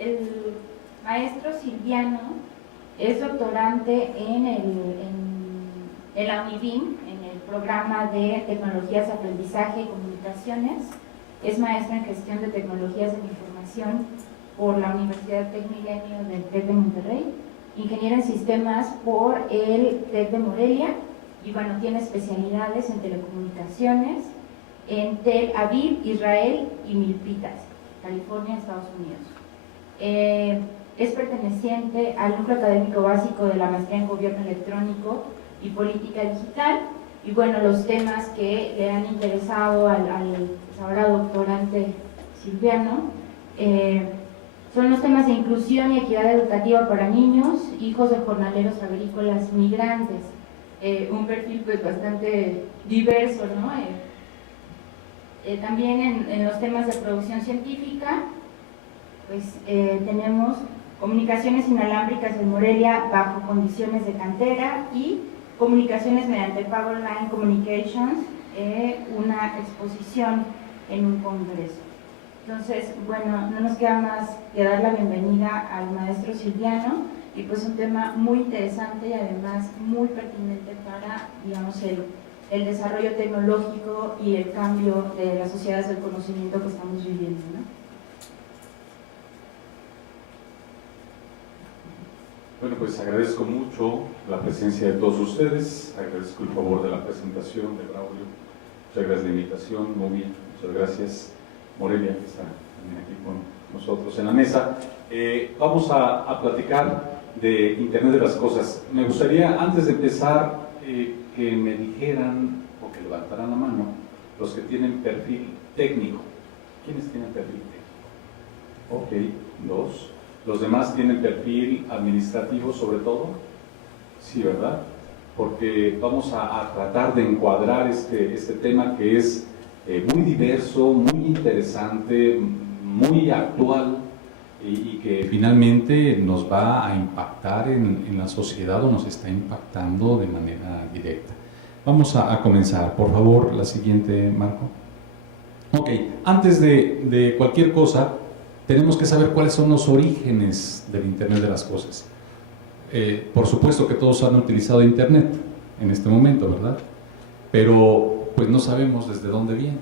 el maestro Silviano es doctorante en la UNIVIM, en el programa de Tecnologías, Aprendizaje y Comunicaciones. Es maestro en Gestión de Tecnologías de la Información por la Universidad Tecmilenio del TEC de Monterrey, ingeniero en Sistemas por el TEC de Morelia, y bueno, tiene especialidades en telecomunicaciones en Tel Aviv, Israel y Milpitas, California, Estados Unidos. Es perteneciente al núcleo académico básico de la maestría en Gobierno Electrónico y Política Digital, y bueno, los temas que le han interesado al ahora doctorante Silviano son los temas de inclusión y equidad educativa para niños, hijos de jornaleros agrícolas migrantes, un perfil pues bastante diverso, ¿no? También en los temas de producción científica, pues tenemos comunicaciones inalámbricas en Morelia bajo condiciones de cantera y comunicaciones mediante Power Line Communications, una exposición en un congreso. Entonces, bueno, no nos queda más que dar la bienvenida al maestro Silviano, y pues un tema muy interesante y además muy pertinente para, digamos, el desarrollo tecnológico y el cambio de las sociedades del conocimiento que estamos viviendo, ¿no? Bueno, pues agradezco mucho la presencia de todos ustedes, agradezco el favor de la presentación de Braulio, muchas gracias de la invitación, Nubia, muchas gracias, Morelia, que está también aquí con nosotros en la mesa. Vamos a platicar de Internet de las Cosas. Me gustaría, antes de empezar, que me dijeran, o que levantaran la mano, los que tienen perfil técnico. ¿Quiénes tienen perfil técnico? Ok, 2. ¿Los demás tienen perfil administrativo sobre todo? Sí, ¿verdad? Porque vamos a tratar de encuadrar este tema que es muy diverso, muy interesante, muy actual y que finalmente nos va a impactar en la sociedad o nos está impactando de manera directa. Vamos a comenzar. Por favor, la siguiente, Marco. Ok, antes de cualquier cosa, tenemos que saber cuáles son los orígenes del Internet de las Cosas. Por supuesto que todos han utilizado Internet en este momento, ¿verdad? Pero pues no sabemos desde dónde viene.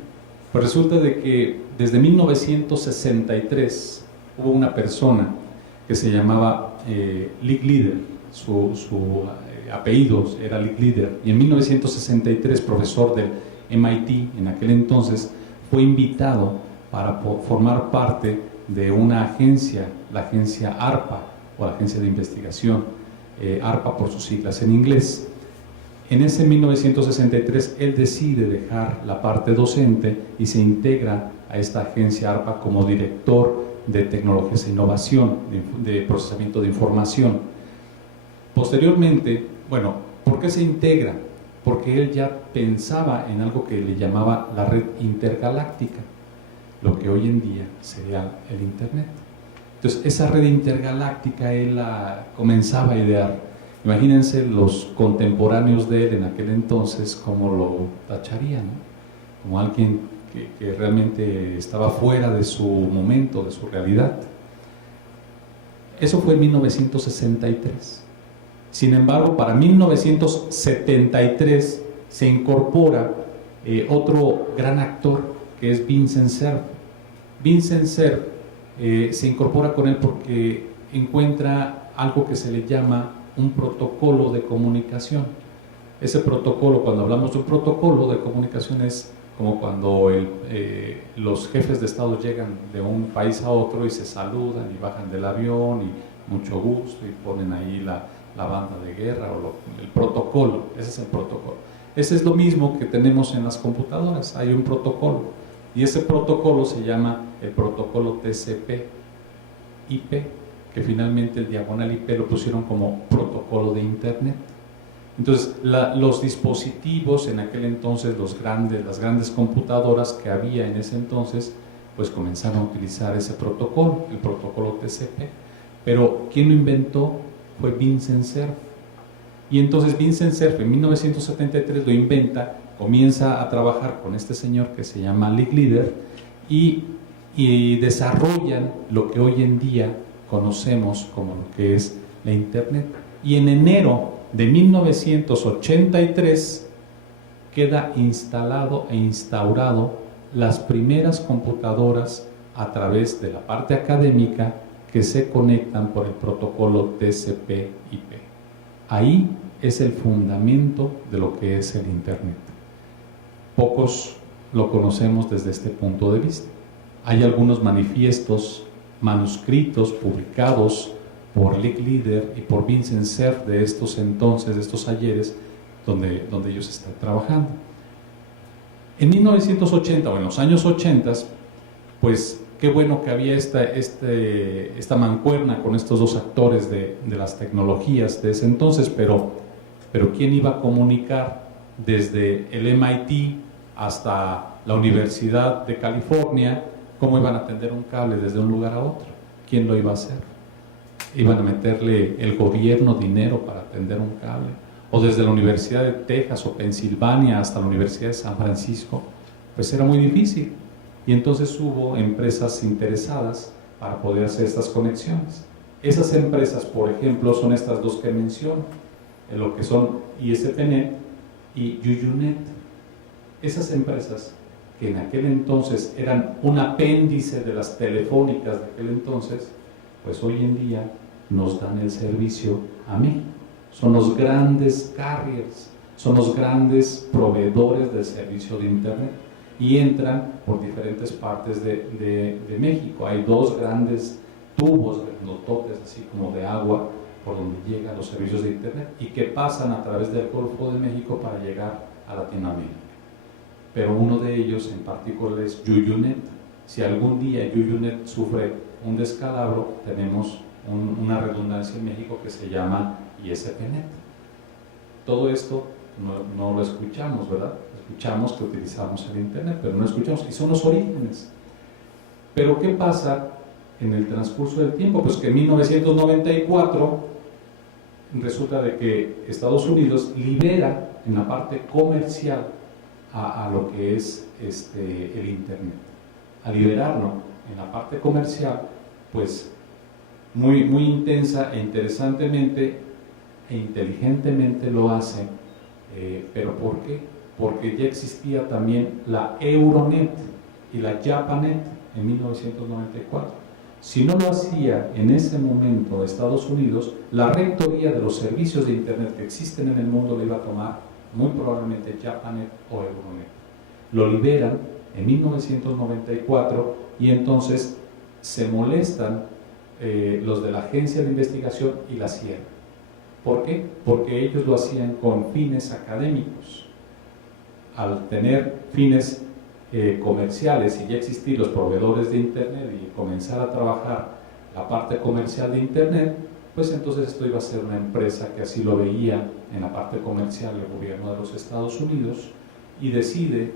Pues resulta de que desde 1963 hubo una persona que se llamaba Licklider, su apellido era Licklider, y en 1963, profesor del MIT en aquel entonces, fue invitado para formar parte de una agencia, la agencia ARPA, o la Agencia de Investigación, ARPA por sus siglas en inglés. En ese 1963 él decide dejar la parte docente y se integra a esta agencia ARPA como director de tecnologías e innovación, de procesamiento de información. Posteriormente, bueno, ¿por qué se integra? Porque él ya pensaba en algo que le llamaba la red intergaláctica, lo que hoy en día sería el Internet. Entonces, esa red intergaláctica él la comenzaba a idear. Imagínense los contemporáneos de él en aquel entonces cómo lo tacharían, ¿no? Como alguien que realmente estaba fuera de su momento, de su realidad. Eso fue en 1963. Sin embargo, para 1973 se incorpora otro gran actor, que es Vincent Cerf. Vincent Cerf se incorpora con él porque encuentra algo que se le llama un protocolo de comunicación. Ese protocolo, cuando hablamos de un protocolo de comunicación, es como cuando los jefes de Estado llegan de un país a otro y se saludan y bajan del avión y mucho gusto y ponen ahí la banda de guerra o el protocolo. Ese es el protocolo. Ese es lo mismo que tenemos en las computadoras, hay un protocolo, y ese protocolo se llama el protocolo TCP/IP, que finalmente el diagonal IP lo pusieron como protocolo de Internet. Entonces, los dispositivos en aquel entonces, las grandes computadoras que había en ese entonces, pues comenzaron a utilizar ese protocolo, el protocolo TCP. Pero quien lo inventó fue Vincent Cerf. Y entonces Vincent Cerf en 1973 lo inventa, comienza a trabajar con este señor que se llama Licklider y desarrollan lo que hoy en día conocemos como lo que es la Internet. Y en enero de 1983 queda instalado e instaurado las primeras computadoras a través de la parte académica que se conectan por el protocolo TCP/IP. Ahí es el fundamento de lo que es el Internet. Pocos lo conocemos desde este punto de vista. Hay algunos manifiestos manuscritos publicados por Lick Leader y por Vincent Cerf de estos entonces, de estos ayeres, donde ellos están trabajando. En 1980 o en los años 80, pues qué bueno que había esta mancuerna con estos dos actores de las tecnologías de ese entonces, pero ¿quién iba a comunicar desde el MIT hasta la Universidad de California? ¿Cómo iban a tender un cable desde un lugar a otro? ¿Quién lo iba a hacer? ¿Iban a meterle el gobierno dinero para tender un cable? ¿O desde la Universidad de Texas o Pensilvania hasta la Universidad de San Francisco? Pues era muy difícil. Y entonces hubo empresas interesadas para poder hacer estas conexiones. Esas empresas, por ejemplo, son estas dos que menciono, lo que son ISPNet y UUNet. Esas empresas que en aquel entonces eran un apéndice de las telefónicas de aquel entonces, pues hoy en día nos dan el servicio a México. Son los grandes carriers, son los grandes proveedores del servicio de Internet y entran por diferentes partes de México. Hay dos grandes tubos, grandototes, así como de agua, por donde llegan los servicios de Internet y que pasan a través del Golfo de México para llegar a Latinoamérica. Pero uno de ellos en particular es UUNet. Si algún día UUNet sufre un descalabro, tenemos una redundancia en México que se llama ISPNet. Todo esto no lo escuchamos, ¿verdad? Escuchamos que utilizamos el Internet, pero no escuchamos, y son los orígenes. Pero ¿qué pasa en el transcurso del tiempo? Pues que en 1994 resulta de que Estados Unidos libera en la parte comercial a lo que es el Internet. Al liberarlo en la parte comercial, pues muy intensa e interesantemente e inteligentemente lo hace. ¿Pero por qué? Porque ya existía también la Euronet y la Japanet en 1994. Si no lo hacía en ese momento Estados Unidos, la rectoría de los servicios de Internet que existen en el mundo le iba a tomar muy probablemente Japanet o Euronet. Lo liberan en 1994 y entonces se molestan los de la agencia de investigación y la cierran. ¿Por qué? Porque ellos lo hacían con fines académicos. Al tener fines comerciales y ya existir los proveedores de Internet y comenzar a trabajar la parte comercial de Internet, pues entonces esto iba a ser una empresa que así lo veía en la parte comercial del gobierno de los Estados Unidos y decide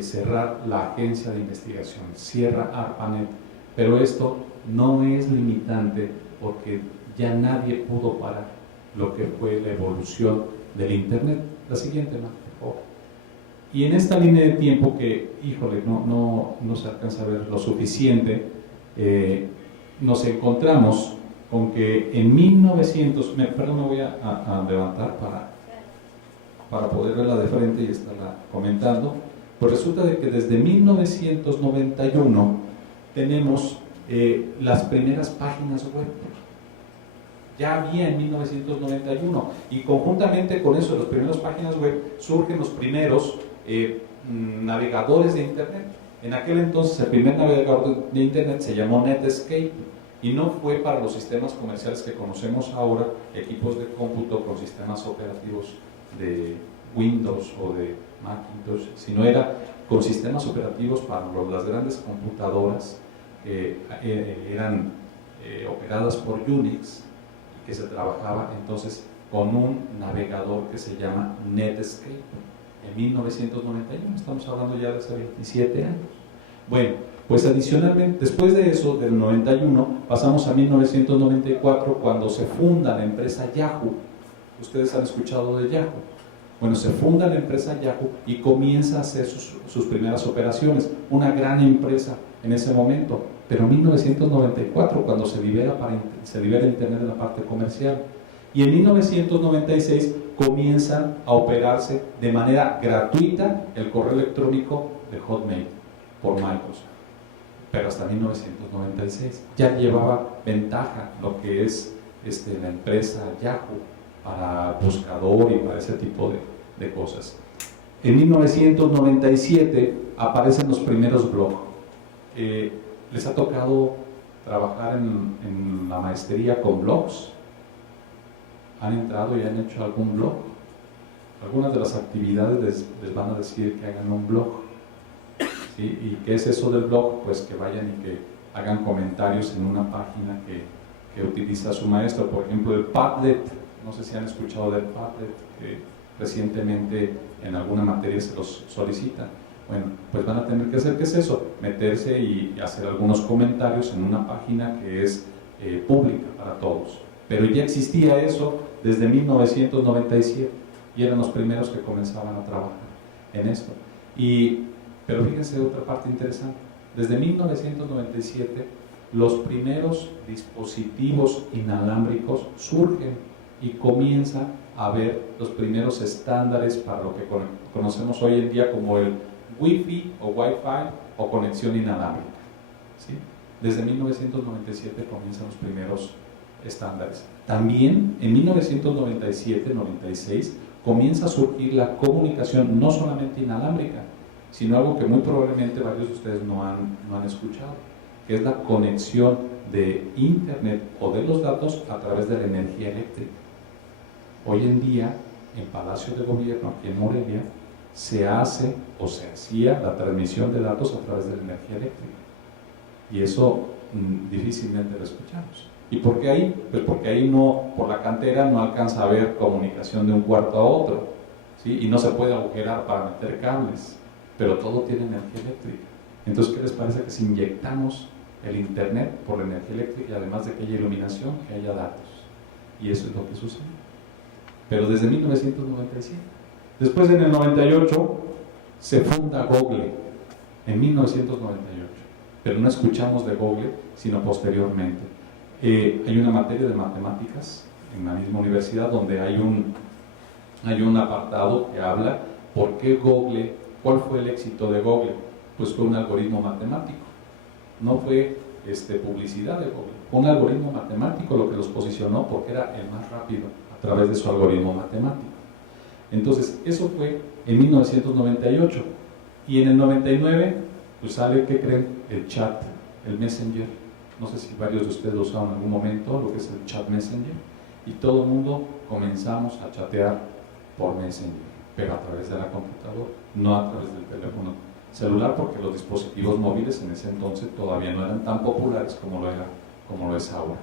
cerrar la agencia de investigación, cierra ARPANET, pero esto no es limitante porque ya nadie pudo parar lo que fue la evolución del Internet. La siguiente, por favor. Y en esta línea de tiempo que, híjole, no se alcanza a ver lo suficiente, nos encontramos con que en 1900, perdón, me voy a levantar para poder verla de frente y estarla comentando. Pues resulta de que desde 1991 tenemos las primeras páginas web. Ya había en 1991 y conjuntamente con eso, las primeras páginas web, surgen los primeros navegadores de Internet. En aquel entonces el primer navegador de Internet se llamó Netscape y no fue para los sistemas comerciales que conocemos ahora, equipos de cómputo con sistemas operativos de Windows o de Macintosh, sino era con sistemas operativos para las grandes computadoras que eran operadas por Unix, que se trabajaba entonces con un navegador que se llama Netscape en 1991, estamos hablando ya de hace 27 años. Bueno, pues adicionalmente, después de eso, del 91, pasamos a 1994 cuando se funda la empresa Yahoo. Ustedes han escuchado de Yahoo. Bueno, se funda la empresa Yahoo y comienza a hacer sus primeras operaciones, una gran empresa en ese momento, pero en 1994, cuando se libera Internet en la parte comercial, y en 1996 comienza a operarse de manera gratuita el correo electrónico de Hotmail por Microsoft, pero hasta 1996 ya llevaba ventaja lo que es la empresa Yahoo para buscador y para ese tipo de cosas. En 1997 aparecen los primeros blogs. ¿Les ha tocado trabajar en la maestría con blogs? ¿Han entrado y han hecho algún blog? Algunas de las actividades les van a decir que hagan un blog. ¿Sí? ¿Y qué es eso del blog? Pues que vayan y que hagan comentarios en una página que utiliza su maestro. Por ejemplo, el Padlet. No sé si han escuchado del Padlet, que recientemente en alguna materia se los solicita. Bueno, pues van a tener que hacer, ¿qué es eso? Meterse y hacer algunos comentarios en una página que es pública para todos. Pero ya existía eso desde 1997 y eran los primeros que comenzaban a trabajar en esto. Pero fíjense otra parte interesante. Desde 1997 los primeros dispositivos inalámbricos surgen y comienza a haber los primeros estándares para lo que conocemos hoy en día como el Wi-Fi o Wi-Fi o conexión inalámbrica. ¿Sí? Desde 1997 comienzan los primeros estándares. También en 1997-96 comienza a surgir la comunicación no solamente inalámbrica, sino algo que muy probablemente varios de ustedes no han escuchado, que es la conexión de Internet o de los datos a través de la energía eléctrica. Hoy en día, en Palacio de Gobierno, aquí en Morelia, se hace o se hacía la transmisión de datos a través de la energía eléctrica. Y eso difícilmente lo escuchamos. ¿Y por qué ahí? Pues porque ahí por la cantera no alcanza a haber comunicación de un cuarto a otro, ¿sí? Y no se puede agujerar para meter cables, pero todo tiene energía eléctrica. Entonces, ¿qué les parece que si inyectamos el Internet por la energía eléctrica y además de que haya iluminación, que haya datos? Y eso es lo que sucede. Pero desde 1997. Después, en el 98, se funda Google, en 1998. Pero no escuchamos de Google, sino posteriormente. Hay una materia de matemáticas en la misma universidad donde hay un apartado que habla por qué Google, cuál fue el éxito de Google. Pues fue un algoritmo matemático, no fue publicidad de Google, fue un algoritmo matemático lo que los posicionó porque era el más rápido a través de su algoritmo matemático. Entonces, eso fue en 1998 y en el 99 pues sale, ¿qué creen? El chat, el Messenger. No sé si varios de ustedes lo usaron en algún momento, lo que es el chat Messenger, y todo el mundo comenzamos a chatear por Messenger, pero a través de la computadora, no a través del teléfono celular, porque los dispositivos móviles en ese entonces todavía no eran tan populares como lo es ahora.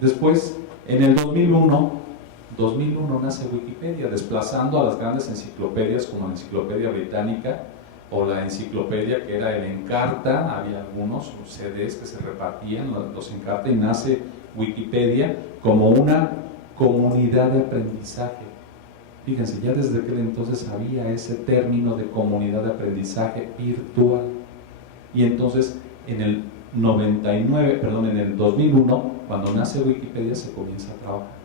Después, en el 2001 nace Wikipedia, desplazando a las grandes enciclopedias como la Enciclopedia Británica o la enciclopedia que era el Encarta. Había algunos CDs que se repartían, los Encarta, y nace Wikipedia como una comunidad de aprendizaje. Fíjense, ya desde aquel entonces había ese término de comunidad de aprendizaje virtual. Y entonces en el 2001, cuando nace Wikipedia, se comienza a trabajar.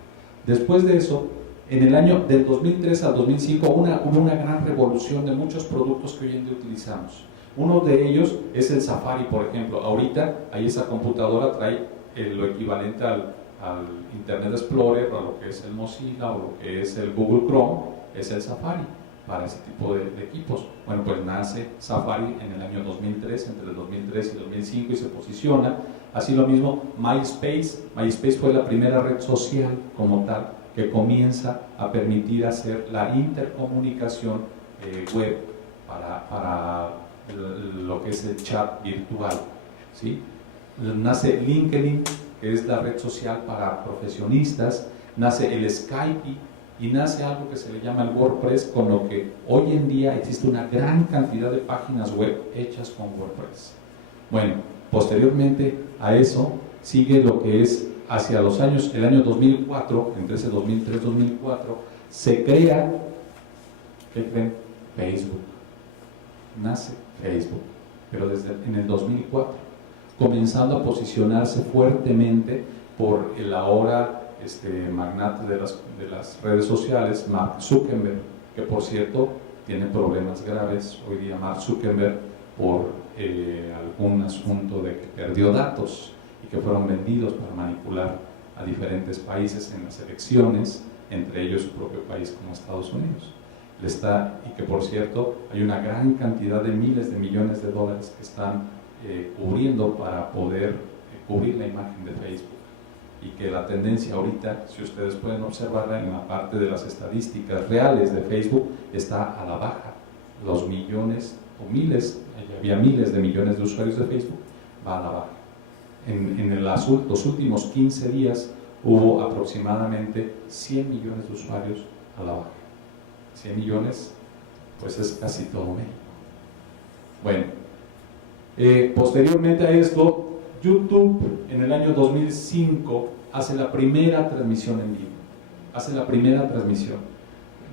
Después de eso, en el año del 2003 al 2005 hubo una gran revolución de muchos productos que hoy en día utilizamos. Uno de ellos es el Safari, por ejemplo. Ahorita ahí esa computadora trae lo equivalente al Internet Explorer, o a lo que es el Mozilla, o lo que es el Google Chrome, es el Safari para ese tipo de equipos. Bueno, pues nace Safari en el año 2003, entre el 2003 y 2005, y se posiciona. Así lo mismo MySpace. MySpace fue la primera red social como tal que comienza a permitir hacer la intercomunicación web para lo que es el chat virtual, ¿sí? Nace LinkedIn, que es la red social para profesionistas. Nace el Skype y nace algo que se le llama el WordPress, con lo que hoy en día existe una gran cantidad de páginas web hechas con WordPress. Bueno, posteriormente a eso sigue lo que es hacia el año 2004, entre ese 2003-2004, se crea ¿Qué creen? Facebook. Nace Facebook, pero en el 2004, comenzando a posicionarse fuertemente por el ahora magnate de las redes sociales, Mark Zuckerberg, que por cierto tiene problemas graves hoy día Mark Zuckerberg por algún asunto de que perdió datos y que fueron vendidos para manipular a diferentes países en las elecciones, entre ellos su propio país como Estados Unidos. Y que por cierto hay una gran cantidad de miles de millones de dólares que están cubriendo para poder cubrir la imagen de Facebook, y que la tendencia ahorita, si ustedes pueden observarla en la parte de las estadísticas reales de Facebook, está a la baja. Los millones o miles, había miles de millones de usuarios de Facebook, va a la baja. En los últimos 15 días hubo aproximadamente 100 millones de usuarios a la baja. 100 millones, pues es casi todo México. Bueno, posteriormente a esto, YouTube en el año 2005 hace la primera transmisión en vivo. Hace la primera transmisión.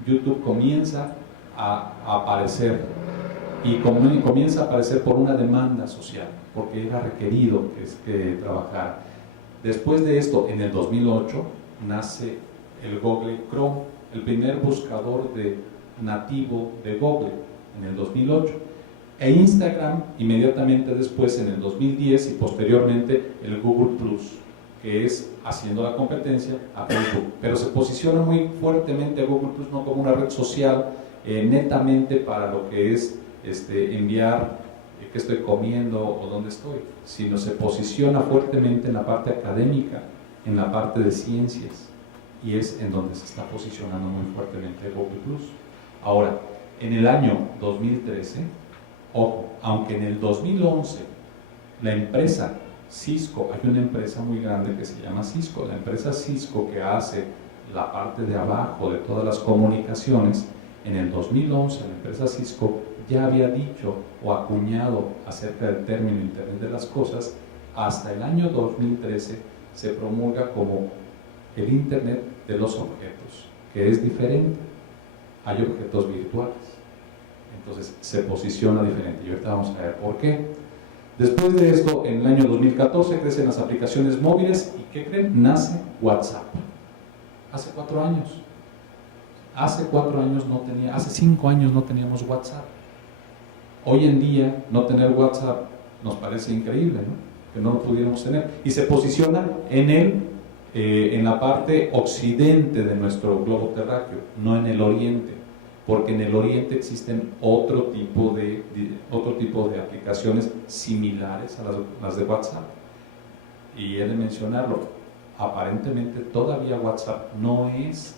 YouTube comienza a aparecer, y comienza a aparecer por una demanda social, porque era requerido que trabajara. Después de esto, en el 2008, nace el Google Chrome, el primer buscador nativo de Google, en el 2008. E Instagram inmediatamente después, en el 2010, y posteriormente el Google Plus, que es haciendo la competencia a Facebook. Pero se posiciona muy fuertemente a Google Plus no como una red social netamente para lo que es enviar qué estoy comiendo o dónde estoy, sino se posiciona fuertemente en la parte académica, en la parte de ciencias, y es en donde se está posicionando muy fuertemente Google Plus. Ahora, en el año 2013, ojo, aunque en el 2011 la empresa Cisco, hay una empresa muy grande que se llama Cisco, la empresa Cisco que hace la parte de abajo de todas las comunicaciones, en el 2011 la empresa Cisco ya había dicho o acuñado acerca del término Internet de las Cosas. Hasta el año 2013 se promulga como el Internet de los objetos, que es diferente. Hay objetos virtuales, entonces se posiciona diferente, y ahorita vamos a ver por qué. Después de esto, en el año 2014 crecen las aplicaciones móviles, y ¿qué creen? Nace WhatsApp. Hace 4 años. Hace 5 años no teníamos WhatsApp. Hoy en día no tener WhatsApp nos parece increíble, ¿no? Que no lo pudiéramos tener. Y se posiciona en la parte occidente de nuestro globo terráqueo, no en el oriente, porque en el oriente existen otro tipo de aplicaciones similares a las de WhatsApp. Y he de mencionarlo, aparentemente todavía WhatsApp no es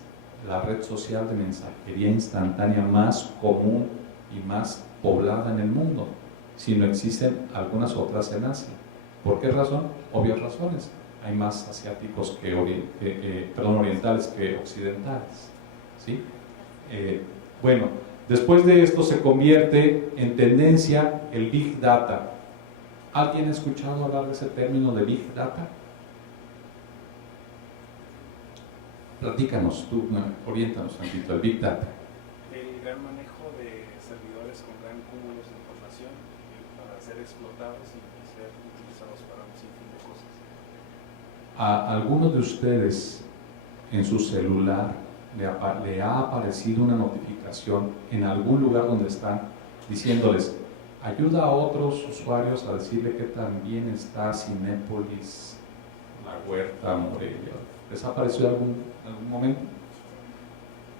la red social de mensajería instantánea más común y más poblada en el mundo, sino existen algunas otras en Asia. ¿Por qué razón? Obvias razones. Hay más asiáticos orientales que occidentales, ¿sí? Bueno, después de esto se convierte en tendencia el Big Data. ¿Alguien ha escuchado hablar de ese término de Big Data? Platícanos, tú, oriéntanos un poquito, el Big Data. El gran manejo de servidores con gran cúmulos de información para ser explotados y ser utilizados para un sinfín de cosas. ¿A alguno de ustedes en su celular le ha aparecido una notificación en algún lugar donde están diciéndoles ayuda a otros usuarios a decirle que también está Cinépolis, La Huerta, Morelia? ¿Les ha aparecido algún momento?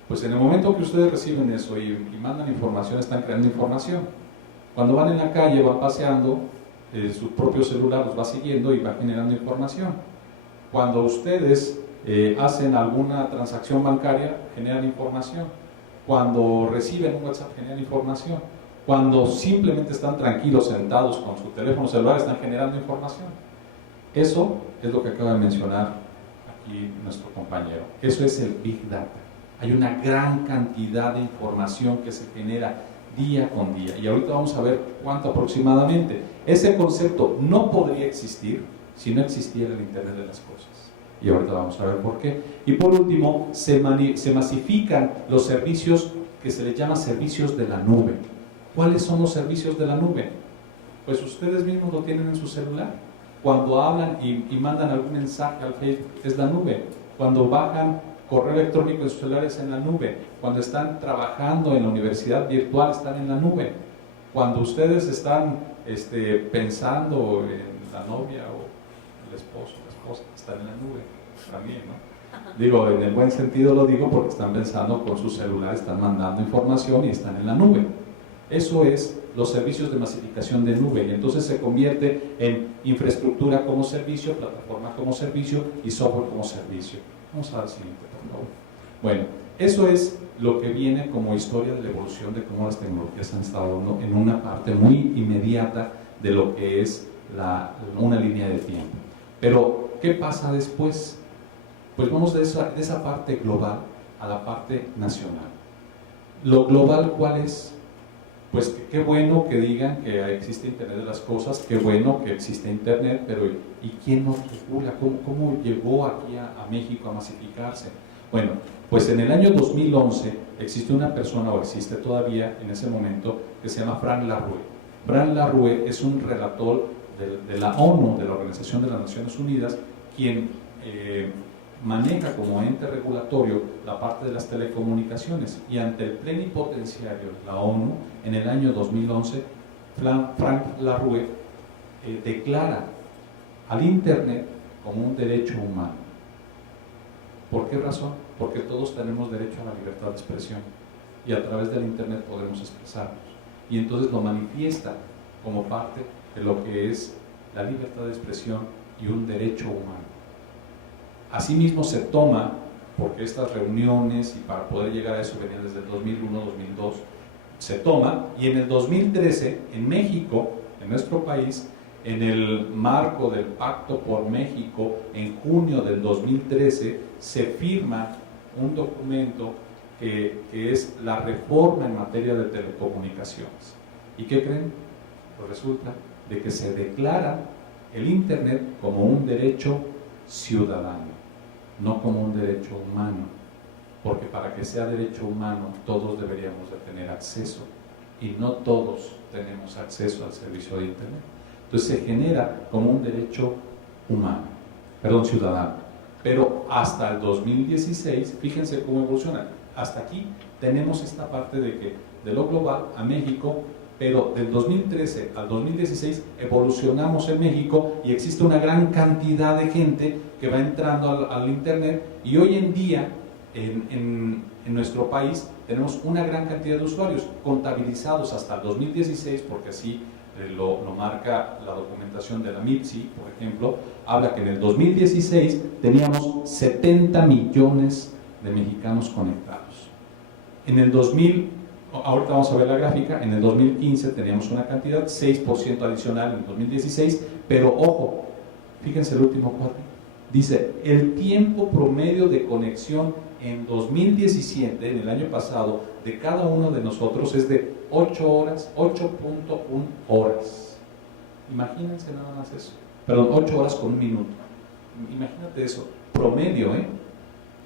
Pues en el momento que ustedes reciben eso y mandan información, están creando información. Cuando van en la calle, van paseando, su propio celular los va siguiendo y va generando información. Cuando ustedes hacen alguna transacción bancaria, generan información. Cuando reciben un WhatsApp, generan información. Cuando simplemente están tranquilos, sentados con su teléfono celular, están generando información. Eso es lo que acaba de mencionar aquí nuestro compañero. Eso es el Big Data. Hay una gran cantidad de información que se genera día con día. Y ahorita vamos a ver cuánto aproximadamente. Ese concepto no podría existir si no existiera el Internet de las Cosas. Y ahorita vamos a ver por qué. Y por último, se masifican los servicios que se les llama servicios de la nube. ¿Cuáles son los servicios de la nube? Pues ustedes mismos lo tienen en su celular. Cuando hablan y mandan algún mensaje al Facebook es la nube. Cuando bajan correo electrónico en sus celulares en la nube. Cuando están trabajando en la universidad virtual están en la nube. Cuando ustedes están pensando en la novia o el esposo, la esposa, están en la nube también, ¿no? Digo, en el buen sentido lo digo porque están pensando con su celular, están mandando información y están en la nube. Eso es los servicios de masificación de nube, y entonces se convierte en infraestructura como servicio, plataforma como servicio y software como servicio. Vamos a la siguiente, por favor. Bueno, eso es lo que viene como historia de la evolución de cómo las tecnologías han estado en una parte muy inmediata de lo que es una línea de tiempo. Pero, ¿qué pasa después? Pues vamos de esa parte global a la parte nacional. Lo global, ¿cuál es? Pues qué bueno que digan que existe Internet de las cosas, qué bueno que existe Internet, pero ¿y quién nos regula? ¿Cómo llegó aquí a México a masificarse? Bueno, pues en el año 2011 existe una persona, o existe todavía en ese momento, que se llama Frank LaRue. Frank LaRue es un relator de la ONU, de la Organización de las Naciones Unidas, quien maneja como ente regulatorio la parte de las telecomunicaciones, y ante el plenipotenciario de la ONU en el año 2011 Frank LaRue declara al Internet como un derecho humano. ¿Por qué razón? Porque todos tenemos derecho a la libertad de expresión y a través del Internet podemos expresarnos, y entonces lo manifiesta como parte de lo que es la libertad de expresión y un derecho humano. Asimismo se toma, porque estas reuniones y para poder llegar a eso venían desde el 2001-2002, se toma, y en el 2013 en México, en nuestro país, en el marco del Pacto por México, en junio del 2013 se firma un documento que es la reforma en materia de telecomunicaciones. ¿Y qué creen? Pues resulta de que se declara el Internet como un derecho ciudadano, no como un derecho humano, porque para que sea derecho humano todos deberíamos de tener acceso, y no todos tenemos acceso al servicio de Internet. Entonces se genera como un derecho ciudadano. Pero hasta el 2016, fíjense cómo evoluciona. Hasta aquí tenemos esta parte de lo global a México, pero del 2013 al 2016 evolucionamos en México y existe una gran cantidad de gente que va entrando al Internet, y hoy en día en nuestro país tenemos una gran cantidad de usuarios contabilizados hasta el 2016, porque así lo marca la documentación de la MIPSI, por ejemplo, habla que en el 2016 teníamos 70 millones de mexicanos conectados. En el 2000, ahorita vamos a ver la gráfica, en el 2015 teníamos una cantidad, 6% adicional en el 2016, pero ojo, fíjense el último cuadro, dice, el tiempo promedio de conexión en 2017, en el año pasado, de cada uno de nosotros es de 8 horas, 8.1 horas. Imagínense nada más eso. Perdón, 8 horas con un minuto. Imagínate eso, promedio, ¿eh?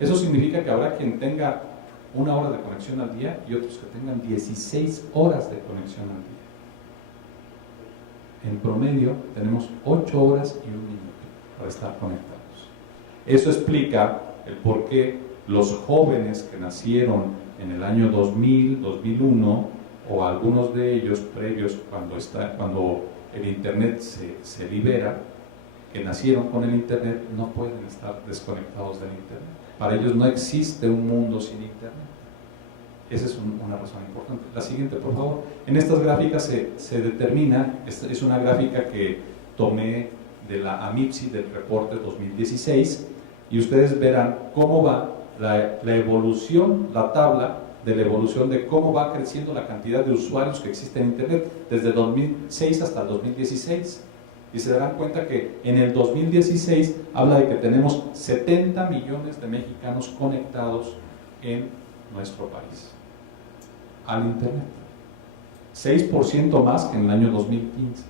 Eso significa que habrá quien tenga 1 hora de conexión al día y otros que tengan 16 horas de conexión al día. En promedio tenemos 8 horas y 1 minuto para estar conectados. Eso explica el por qué los jóvenes que nacieron en el año 2000, 2001, o algunos de ellos previos cuando el Internet se libera, que nacieron con el Internet, no pueden estar desconectados del Internet. Para ellos no existe un mundo sin Internet. Esa es una razón importante. La siguiente, por favor. En estas gráficas se determina, esta es una gráfica que tomé de la AMIPSI del reporte 2016, y ustedes verán cómo va la evolución, la tabla de la evolución de cómo va creciendo la cantidad de usuarios que existe en Internet desde 2006 hasta el 2016. Y se darán cuenta que en el 2016 habla de que tenemos 70 millones de mexicanos conectados en nuestro país al Internet. 6% más que en el año 2015.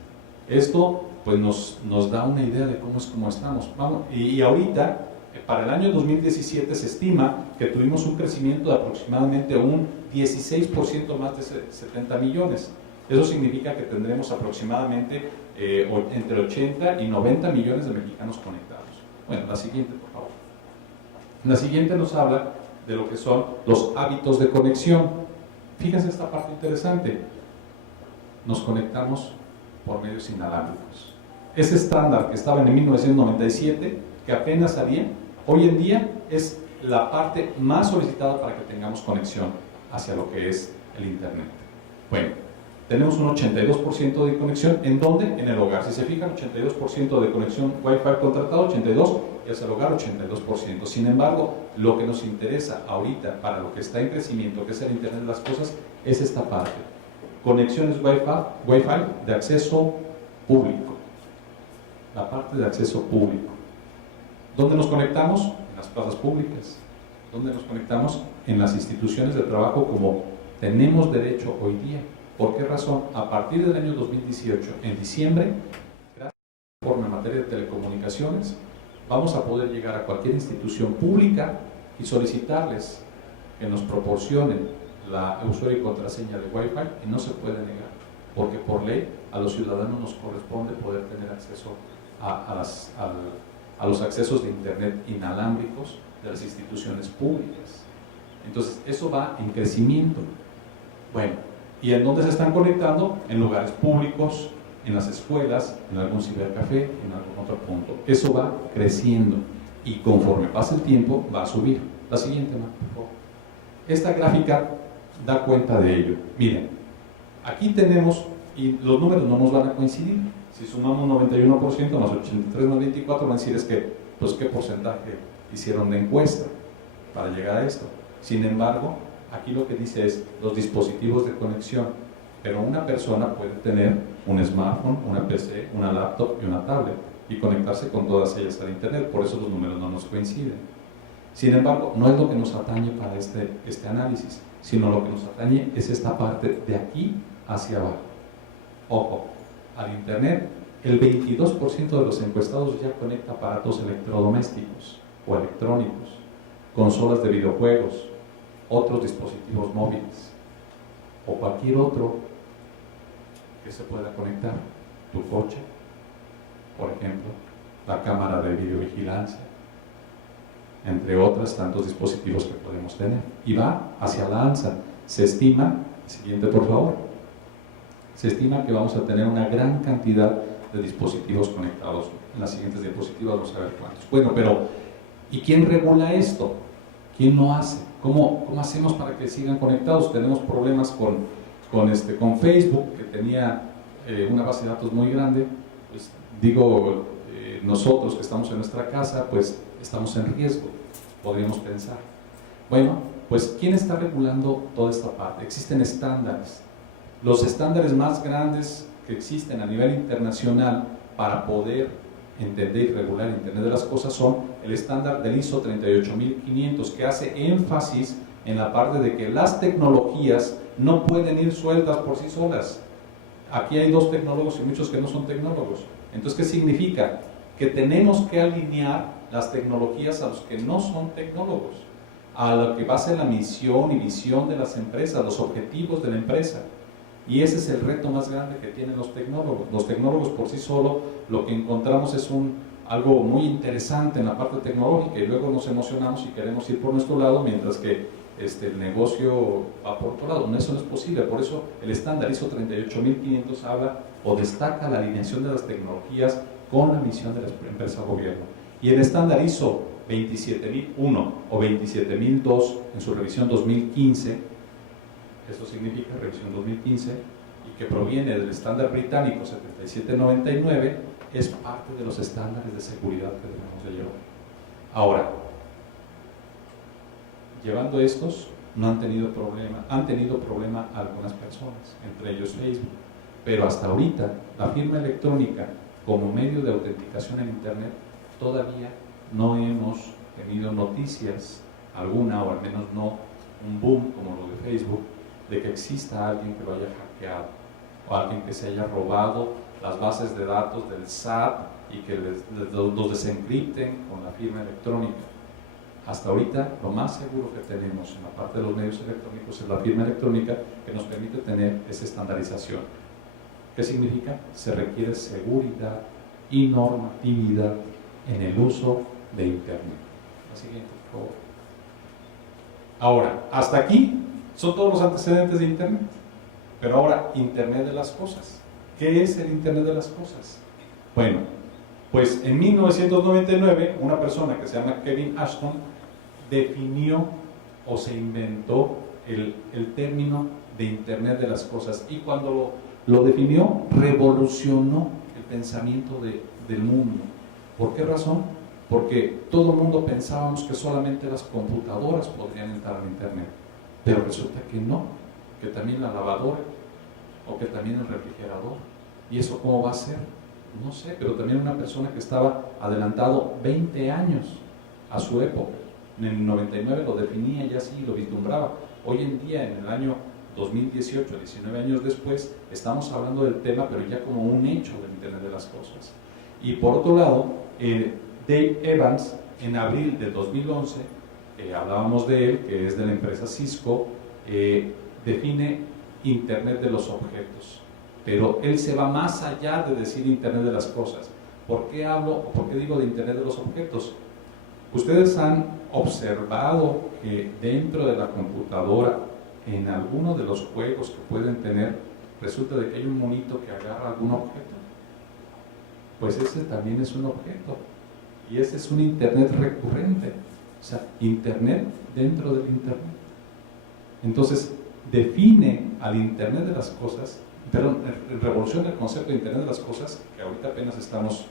Esto pues nos da una idea de cómo estamos. Vamos, y ahorita Para el año 2017 se estima que tuvimos un crecimiento de aproximadamente un 16% más de 70 millones. Eso significa que tendremos aproximadamente entre 80 y 90 millones de mexicanos conectados. Bueno, la siguiente, por favor. La siguiente nos habla de lo que son los hábitos de conexión. Fíjense esta parte interesante. Nos conectamos por medios inalámbricos. Ese estándar que estaba en 1997, que apenas salía, hoy en día es la parte más solicitada para que tengamos conexión hacia lo que es el Internet. Bueno, tenemos un 82% de conexión. ¿En dónde? En el hogar. Si se fijan, 82% de conexión Wi-Fi contratado, 82%, y hacia el hogar 82%. Sin embargo, lo que nos interesa ahorita para lo que está en crecimiento, que es el Internet de las cosas, es esta parte. Conexiones Wi-Fi de acceso público. La parte de acceso público. ¿Dónde nos conectamos? En las plazas públicas. ¿Dónde nos conectamos? En las instituciones de trabajo, como tenemos derecho hoy día. ¿Por qué razón? A partir del año 2018, en diciembre, gracias a la reforma en materia de telecomunicaciones, vamos a poder llegar a cualquier institución pública y solicitarles que nos proporcionen la usuario y contraseña de Wi-Fi, y no se puede negar, porque por ley a los ciudadanos nos corresponde poder tener acceso a los accesos de Internet inalámbricos de las instituciones públicas. Entonces, eso va en crecimiento. Bueno, ¿y en dónde se están conectando? En lugares públicos, en las escuelas, en algún cibercafé, en algún otro punto. Eso va creciendo y conforme pasa el tiempo va a subir. La siguiente, por favor. Esta gráfica da cuenta de ello. Miren, aquí tenemos, y los números no nos van a coincidir. Si sumamos 91% más 83 más 24, van a decir es que, pues, ¿qué porcentaje hicieron de encuesta para llegar a esto? Sin embargo, aquí lo que dice es los dispositivos de conexión, pero una persona puede tener un smartphone, una PC, una laptop y una tablet y conectarse con todas ellas al Internet, por eso los números no nos coinciden. Sin embargo, no es lo que nos atañe para este análisis, sino lo que nos atañe es esta parte de aquí hacia abajo. Ojo, al Internet el 22% de los encuestados ya conecta aparatos electrodomésticos o electrónicos, consolas de videojuegos, otros dispositivos móviles o cualquier otro que se pueda conectar. Tu coche, por ejemplo, la cámara de videovigilancia, entre otros tantos dispositivos que podemos tener. Y va hacia la alza. Se estima, siguiente por favor, se estima que vamos a tener una gran cantidad de dispositivos conectados. En las siguientes diapositivas vamos a ver cuántos. Bueno, pero ¿y quién regula esto? ¿Quién lo hace? ¿Cómo hacemos para que sigan conectados? Tenemos problemas con Facebook, que tenía una base de datos muy grande. Pues digo, nosotros que estamos en nuestra casa, pues estamos en riesgo, podríamos pensar. Bueno, pues ¿quién está regulando toda esta parte? Existen estándares. Los estándares más grandes que existen a nivel internacional para poder entender y regular Internet de las cosas son el estándar del ISO 38500, que hace énfasis en la parte de que las tecnologías no pueden ir sueltas por sí solas. Aquí hay dos tecnólogos y muchos que no son tecnólogos. Entonces, ¿qué significa? Que tenemos que alinear las tecnologías a los que no son tecnólogos, a lo que va a ser la misión y visión de las empresas, los objetivos de la empresa. Y ese es el reto más grande que tienen los tecnólogos. Los tecnólogos por sí solos, lo que encontramos es algo muy interesante en la parte tecnológica, y luego nos emocionamos y queremos ir por nuestro lado, mientras que el negocio va por otro lado. Eso no es posible. Por eso el estándar ISO 38500 habla o destaca la alineación de las tecnologías con la misión de la empresa o gobierno. Y el estándar ISO 27001 o 27002 en su revisión 2015, esto significa revisión 2015, y que proviene del estándar británico 7799, es parte de los estándares de seguridad que debemos de llevar. Ahora, llevando estos, no han tenido problema algunas personas, entre ellos Facebook, pero hasta ahorita la firma electrónica como medio de autenticación en Internet todavía no hemos tenido noticias alguna, o al menos no un boom como lo de Facebook, de que exista alguien que lo haya hackeado o alguien que se haya robado las bases de datos del SAT y que los desencripten con la firma electrónica. Hasta ahorita lo más seguro que tenemos en la parte de los medios electrónicos es la firma electrónica, que nos permite tener esa estandarización. ¿Qué significa? Se requiere seguridad y normatividad en el uso de Internet. La siguiente, por favor. Ahora, hasta aquí son todos los antecedentes de Internet. Pero ahora, Internet de las cosas. ¿Qué es el Internet de las cosas? Bueno, pues en 1999 una persona que se llama Kevin Ashton definió o se inventó el término de Internet de las cosas, y cuando lo definió revolucionó el pensamiento del mundo. ¿Por qué razón? Porque todo el mundo pensábamos que solamente las computadoras podrían entrar a Internet, pero resulta que no, que también la lavadora o que también el refrigerador. ¿Y eso cómo va a ser? No sé, pero también una persona que estaba adelantado 20 años a su época. En el 99 lo definía y así lo vislumbraba. Hoy en día, en el año 2018, 19 años después, estamos hablando del tema, pero ya como un hecho del Internet de las cosas. Y por otro lado, Dave Evans, en abril del 2011, hablábamos de él, que es de la empresa Cisco, define Internet de los objetos. Pero él se va más allá de decir Internet de las cosas. ¿Por qué hablo o por qué digo de Internet de los objetos? Ustedes han observado que dentro de la computadora, en alguno de los juegos que pueden tener, resulta de que hay un monito que agarra algún objeto. Pues ese también es un objeto. Y ese es un Internet recurrente. O sea, Internet dentro del Internet. Entonces, define al Internet de las cosas, perdón, revoluciona el concepto de Internet de las cosas, que ahorita apenas estamos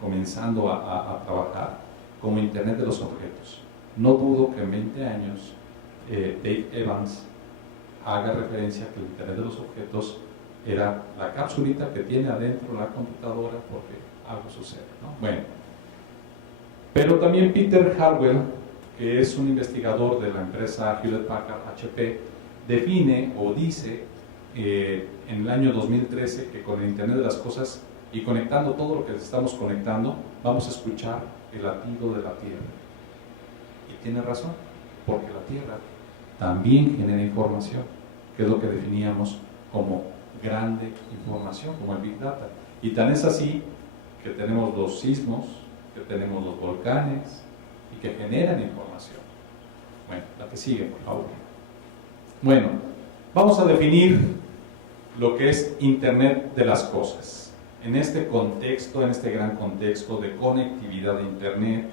comenzando a trabajar, como Internet de los objetos. No dudo que en 20 años Dave Evans haga referencia a que el Internet de los objetos era la capsulita que tiene adentro la computadora porque algo sucede, ¿no? Bueno, pero también Peter Harwell, que es un investigador de la empresa Hewlett Packard HP, define o dice en el año 2013 que con el Internet de las cosas y conectando todo lo que estamos conectando, vamos a escuchar el latido de la Tierra. Y tiene razón, porque la Tierra también genera información, que es lo que definíamos como grande información, como el Big Data. Y tan es así que tenemos los sismos, que tenemos los volcanes y que generan información. Bueno, la que sigue, por favor. Bueno, vamos a definir lo que es Internet de las cosas. En este contexto, en este gran contexto de conectividad de Internet,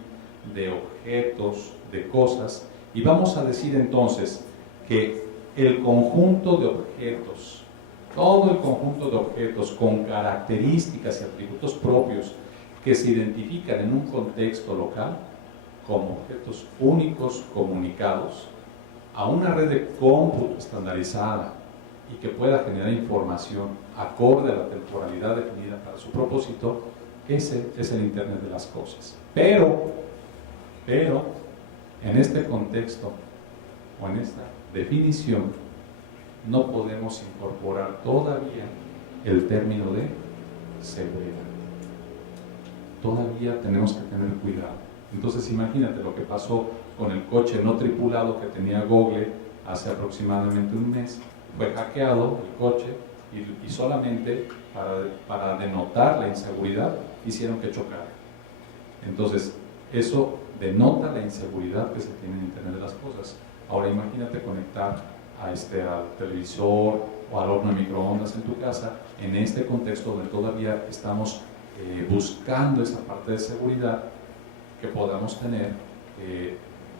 de objetos, de cosas, y vamos a decir entonces que el conjunto de objetos, todo el conjunto de objetos con características y atributos propios que se identifican en un contexto local como objetos únicos comunicados a una red de cómputo estandarizada y que pueda generar información acorde a la temporalidad definida para su propósito, ese es el Internet de las cosas. Pero, en este contexto o en esta definición no podemos incorporar todavía el término de seguridad. Todavía tenemos que tener cuidado. Entonces imagínate lo que pasó con el coche no tripulado que tenía Google hace aproximadamente un mes. Fue hackeado el coche y solamente para denotar la inseguridad hicieron que chocara. Entonces eso denota la inseguridad que se tiene en Internet de las cosas. Ahora imagínate conectar al televisor o al horno de microondas en tu casa en este contexto donde todavía estamos buscando esa parte de seguridad, que podamos tener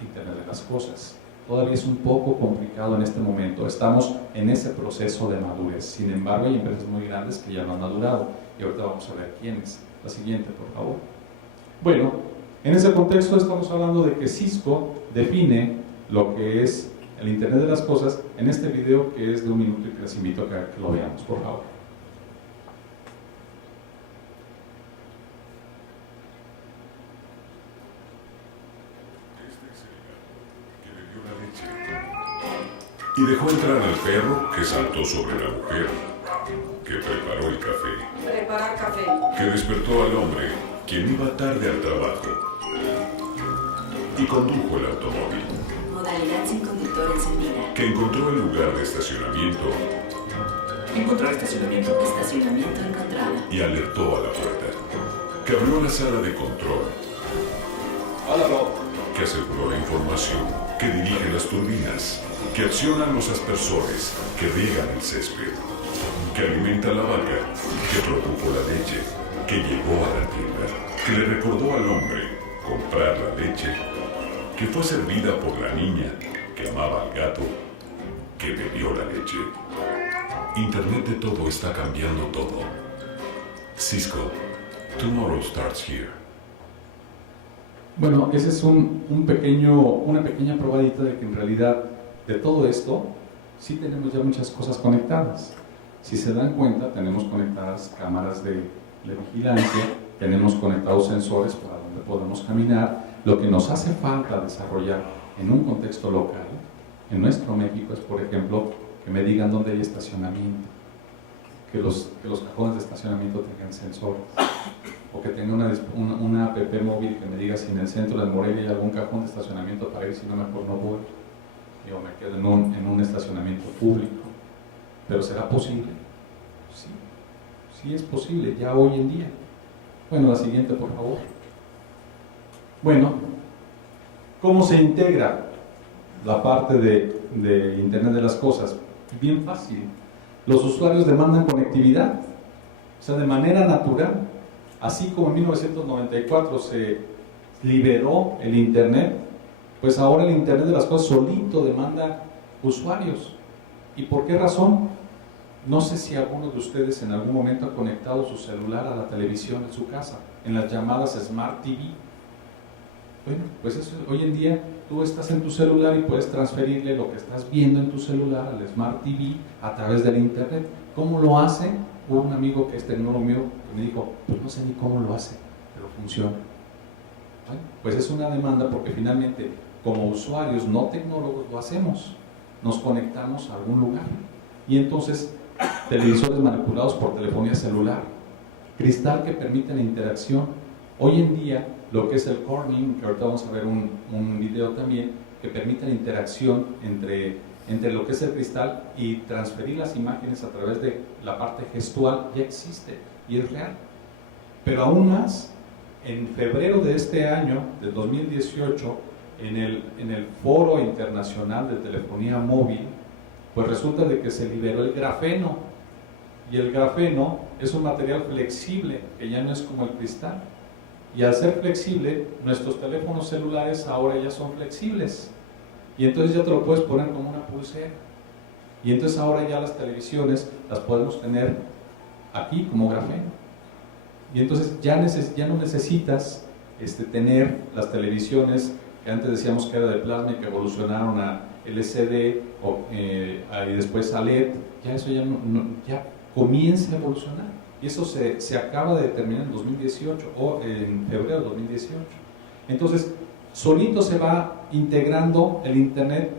Internet de las cosas. Todavía es un poco complicado en este momento, estamos en ese proceso de madurez. Sin embargo, hay empresas muy grandes que ya lo han madurado y ahorita vamos a ver quiénes. La siguiente, por favor. Bueno, en ese contexto estamos hablando de que Cisco define lo que es el Internet de las cosas en este video que es de 1 minuto y que les invito a que lo veamos, por favor. Y dejó entrar al perro que saltó sobre la mujer, que preparó el café. preparar café. que despertó al hombre, quien iba tarde al trabajo, y condujo el automóvil, Modalidad sin conductor encendida. que encontró el lugar de estacionamiento Encontrar estacionamiento. Estacionamiento encontrado. y alertó a la puerta, que abrió la sala de control, Hola, Rob. que aseguró la información, que dirige las turbinas, que accionan los aspersores, que riegan el césped, que alimenta la vaca, que produjo la leche, que llegó a la tienda, que le recordó al hombre comprar la leche, que fue servida por la niña, que amaba al gato, que bebió la leche. Internet de todo está cambiando todo. Cisco, tomorrow starts here. Bueno, ese es una pequeña probadita de que en realidad de todo esto sí tenemos ya muchas cosas conectadas. Si se dan cuenta, tenemos conectadas cámaras de vigilancia, tenemos conectados sensores para donde podemos caminar. Lo que nos hace falta desarrollar en un contexto local, en nuestro México, es, por ejemplo, que me digan dónde hay estacionamiento, que los cajones de estacionamiento tengan sensores, o que tenga una app móvil que me diga si en el centro de Morelia hay algún cajón de estacionamiento para ir, si no, mejor no voy, o me quedo en un estacionamiento público. ¿Pero será posible? Sí, sí es posible, ya hoy en día. Bueno, la siguiente, por favor. Bueno, ¿cómo se integra la parte de Internet de las Cosas? Bien fácil. Los usuarios demandan conectividad, o sea, de manera natural. Así como en 1994 se liberó el Internet, pues ahora el Internet de las Cosas solito demanda usuarios. ¿Y por qué razón? No sé si alguno de ustedes en algún momento ha conectado su celular a la televisión en su casa, en las llamadas Smart TV. Bueno, pues eso, hoy en día tú estás en tu celular y puedes transferirle lo que estás viendo en tu celular al Smart TV a través del Internet. ¿Cómo lo hace? Hubo un amigo que es tecnólogo mío que me dijo, pues no sé ni cómo lo hace, pero funciona. Bueno, pues es una demanda porque finalmente como usuarios no tecnólogos lo hacemos, nos conectamos a algún lugar y entonces televisores manipulados por telefonía celular, cristal que permite la interacción. Hoy en día lo que es el Corning, que ahorita vamos a ver un video también, que permite la interacción entre lo que es el cristal y transferir las imágenes a través de la parte gestual, ya existe y es real. Pero aún más, en febrero de este año, de 2018, en el Foro Internacional de Telefonía Móvil, pues resulta de que se liberó el grafeno, y el grafeno es un material flexible, que ya no es como el cristal, y al ser flexible, nuestros teléfonos celulares ahora ya son flexibles, y entonces ya te lo puedes poner como una pulsera, y entonces ahora ya las televisiones las podemos tener aquí como grafeno, y entonces ya no necesitas tener las televisiones que antes decíamos que era de plasma y que evolucionaron a LCD y después a LED. Ya eso ya comienza a evolucionar, y eso se acaba de terminar en 2018 o en febrero de 2018. Entonces solito se va integrando el Internet,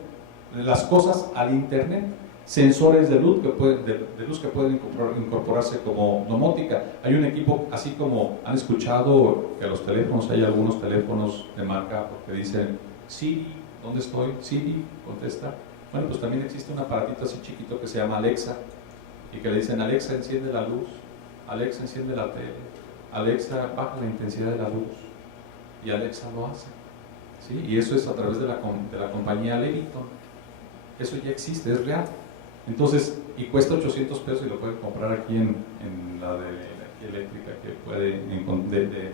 las cosas al Internet, sensores de luz que pueden incorporarse como domótica. Hay un equipo, así como han escuchado que a los teléfonos hay algunos teléfonos de marca que dicen Siri, ¿dónde estoy? Siri, contesta. Bueno, pues también existe un aparatito así chiquito que se llama Alexa, y que le dicen Alexa, enciende la luz, Alexa, enciende la tele, Alexa, baja la intensidad de la luz, y Alexa lo hace, ¿sí? Y eso es a través de la compañía Leviton. Eso ya existe, es real. Entonces, y cuesta 800 pesos y lo pueden comprar aquí en la de la eléctrica que puede,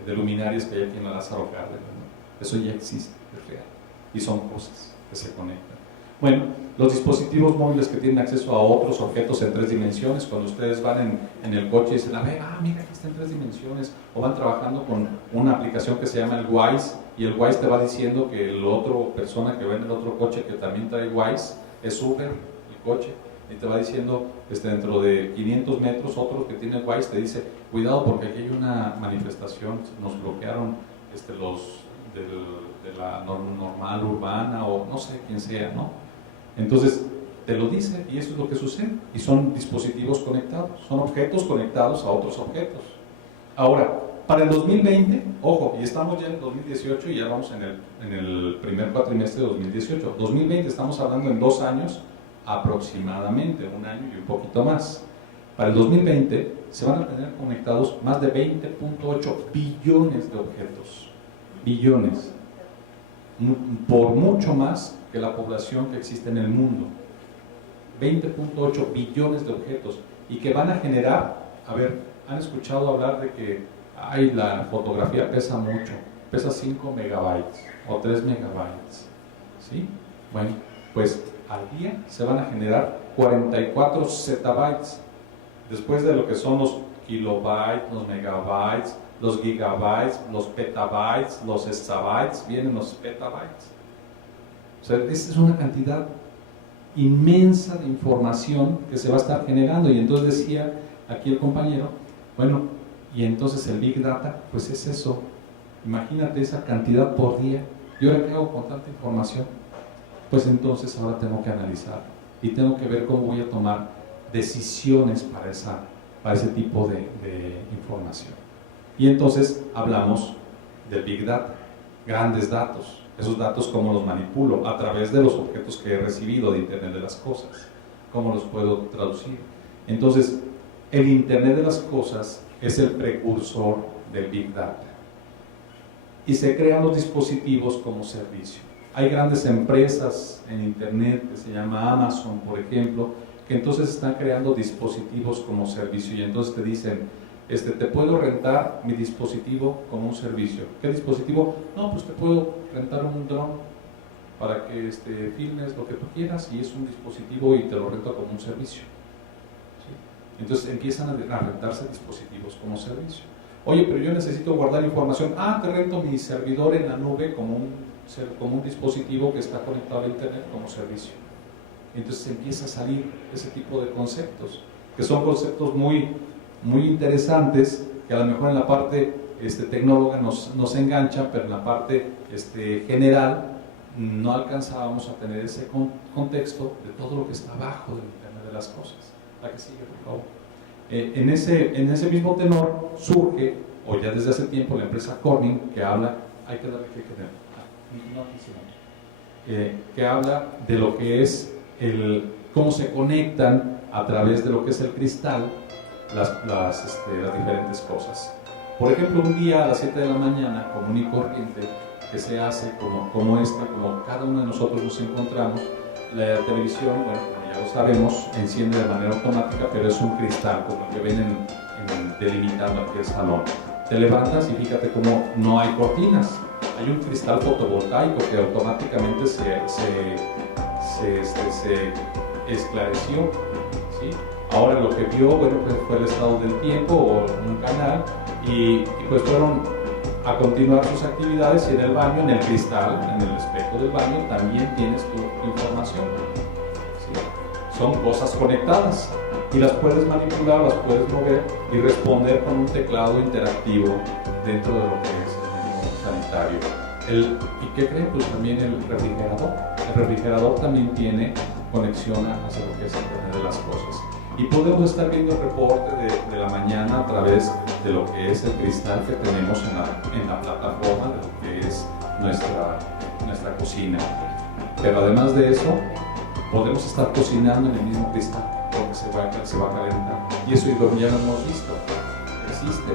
de luminarias que hay aquí en la Lázaro Cárdenas, ¿no? Eso ya existe, es real. Y son cosas que se conectan. Bueno, los dispositivos móviles que tienen acceso a otros objetos en 3 dimensiones, cuando ustedes van en el coche y dicen, a ver, mira, aquí está en 3 dimensiones, o van trabajando con una aplicación que se llama el Waze, y el Waze te va diciendo que la otra persona que va en el otro coche que también trae Waze es Uber, el coche, y te va diciendo dentro de 500 metros otro que tiene Waze te dice, cuidado porque aquí hay una manifestación, nos bloquearon los de la normal urbana o no sé quién sea, ¿no? Entonces te lo dice y eso es lo que sucede. Y son dispositivos conectados, son objetos conectados a otros objetos. Ahora, para el 2020, ojo, y estamos ya en el 2018 y ya vamos en el primer cuatrimestre de 2018. 2020 estamos hablando en 2 años aproximadamente, 1 año y un poquito más. Para el 2020 se van a tener conectados más de 20.8 billones de objetos. Billones. Por mucho más que la población que existe en el mundo. 20.8 billones de objetos. Y que van a generar, a ver, ¿han escuchado hablar de que ay, la fotografía pesa mucho? Pesa 5 megabytes o 3 megabytes. ¿Sí? Bueno, pues al día se van a generar 44 zettabytes. Después de lo que son los kilobytes, los megabytes, los gigabytes, los petabytes, los exabytes, vienen los petabytes. O sea, esta es una cantidad inmensa de información que se va a estar generando. Y entonces decía aquí el compañero, bueno, y entonces el Big Data, pues es eso. Imagínate esa cantidad por día. ¿Y ahora qué hago con tanta información? Pues entonces ahora tengo que analizar y tengo que ver cómo voy a tomar decisiones para ese tipo de información. Y entonces hablamos del Big Data, grandes datos. Esos datos, ¿cómo los manipulo? A través de los objetos que he recibido de Internet de las Cosas. ¿Cómo los puedo traducir? Entonces, el Internet de las Cosas es el precursor del Big Data. Y se crean los dispositivos como servicio. Hay grandes empresas en Internet que se llama Amazon, por ejemplo, que entonces están creando dispositivos como servicio y entonces te dicen, te puedo rentar mi dispositivo como un servicio. ¿Qué dispositivo? No, pues te puedo rentar un dron para que filmes lo que tú quieras y es un dispositivo y te lo rento como un servicio. ¿Sí? Entonces empiezan a rentarse dispositivos como servicio. Oye, pero yo necesito guardar información. Ah, te rento mi servidor en la nube como un dispositivo que está conectado a Internet como servicio. Entonces empieza a salir ese tipo de conceptos, que son conceptos muy, muy interesantes, que a lo mejor en la parte tecnóloga nos enganchan, pero en la parte general no alcanzábamos a tener ese contexto de todo lo que está abajo del Internet de las Cosas. ¿La que sigue, por favor? En ese mismo tenor surge, o ya desde hace tiempo, la empresa Corning, que habla, hay que darle clic que habla de lo que es cómo se conectan a través de lo que es el cristal las diferentes cosas. Por ejemplo, un día a las 7 de la mañana, común y corriente, que se hace como cada uno de nosotros nos encontramos, la televisión, bueno, como ya lo sabemos, enciende de manera automática, pero es un cristal, como el que ven delimitando aquel salón. Te levantas y fíjate cómo no hay cortinas, hay un cristal fotovoltaico que automáticamente se esclareció, ¿sí? Ahora lo que vio, bueno, pues fue el estado del tiempo o un canal y pues fueron a continuar sus actividades y en el baño, en el cristal, en el espejo del baño también tienes tu información, ¿sí? Son cosas conectadas y las puedes manipular, las puedes mover y responder con un teclado interactivo dentro de lo que es el mismo sanitario. ¿Y qué creen? Pues también el refrigerador. El refrigerador también tiene conexión hacia lo que es el Internet de las Cosas. Y podemos estar viendo el reporte de la mañana a través de lo que es el cristal que tenemos en la plataforma de lo que es nuestra cocina. Pero además de eso, podemos estar cocinando en el mismo cristal porque se va a calentar. Y eso ya lo hemos visto, existe.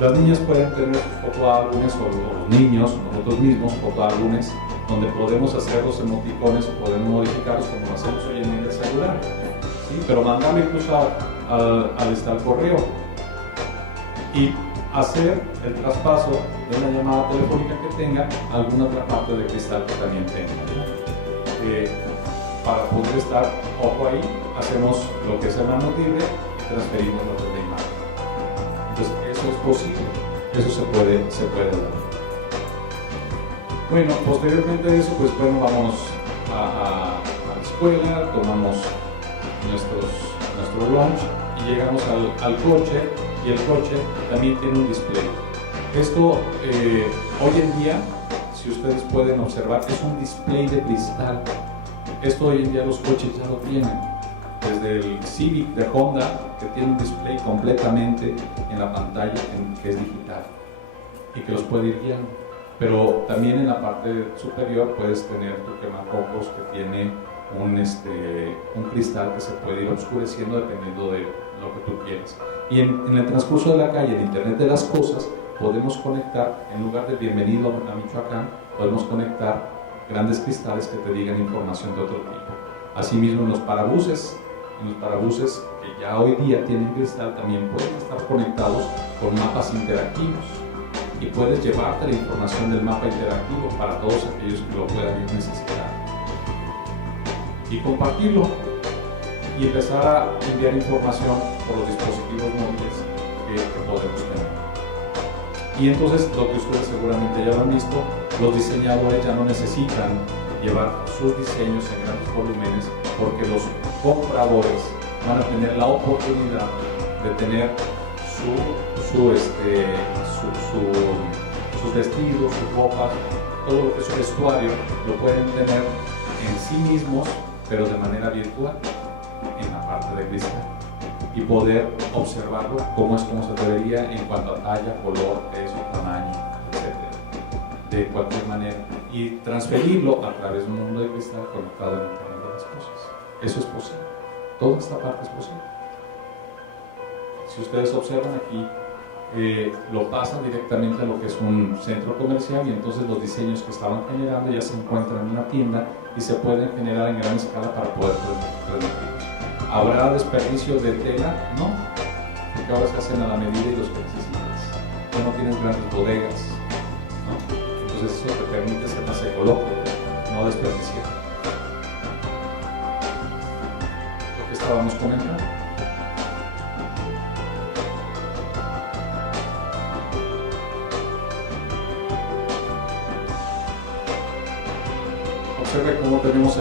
Las niñas pueden tener sus fotoálbumes o los niños, nosotros mismos, fotoálbumes donde podemos hacer los emoticones o podemos modificarlos como lo hacemos hoy en el celular, ¿sí? Pero mandarlo incluso al correo y hacer el traspaso de una llamada telefónica que tenga alguna otra parte del cristal que también tenga. Para poder estar, ojo ahí, hacemos lo que es el mano libre y transferimos lo de la imagen. Entonces eso es posible, eso se puede dar. Bueno, posteriormente a eso, pues bueno, vamos a la escuela, tomamos nuestro lunch y llegamos al coche y el coche también tiene un display. Esto hoy en día, si ustedes pueden observar, es un display de cristal. Esto hoy en día los coches ya lo tienen. Desde el Civic de Honda, que tiene un display completamente en la pantalla que es digital y que los puede ir guiando. Pero también en la parte superior puedes tener tu quemafocos que tiene un cristal que se puede ir oscureciendo dependiendo de lo que tú quieras. Y en el transcurso de la calle, en Internet de las Cosas, podemos conectar, en lugar de bienvenido a Michoacán, podemos conectar grandes cristales que te digan información de otro tipo. Asimismo, en los parabuses que ya hoy día tienen cristal, también pueden estar conectados con mapas interactivos y puedes llevarte la información del mapa interactivo para todos aquellos que lo puedan necesitar y compartirlo y empezar a enviar información por los dispositivos móviles que podemos tener. Y entonces, lo que ustedes seguramente ya lo han visto, los diseñadores ya no necesitan llevar sus diseños en grandes volúmenes porque los compradores van a tener la oportunidad de tener sus vestidos, sus ropas, todo lo que es su vestuario, lo pueden tener en sí mismos, pero de manera virtual, en la parte de cristal, y poder observarlo como se debería en cuanto a talla, color, peso, tamaño, etc. De cualquier manera, y transferirlo a través de un mundo de cristal conectado en Internet de las Cosas. Eso es posible. Toda esta parte es posible. Si ustedes observan aquí, lo pasan directamente a lo que es un centro comercial y entonces los diseños que estaban generando ya se encuentran en una tienda y se pueden generar en gran escala para poder transmitirlos. ¿Habrá desperdicio de tela? No, porque ahora se hacen a la medida y los que necesitas. Tú no tienes grandes bodegas, ¿no? Entonces eso te permite ser más ecológico, no desperdiciar. Lo que estábamos comentando. Observe cómo tenemos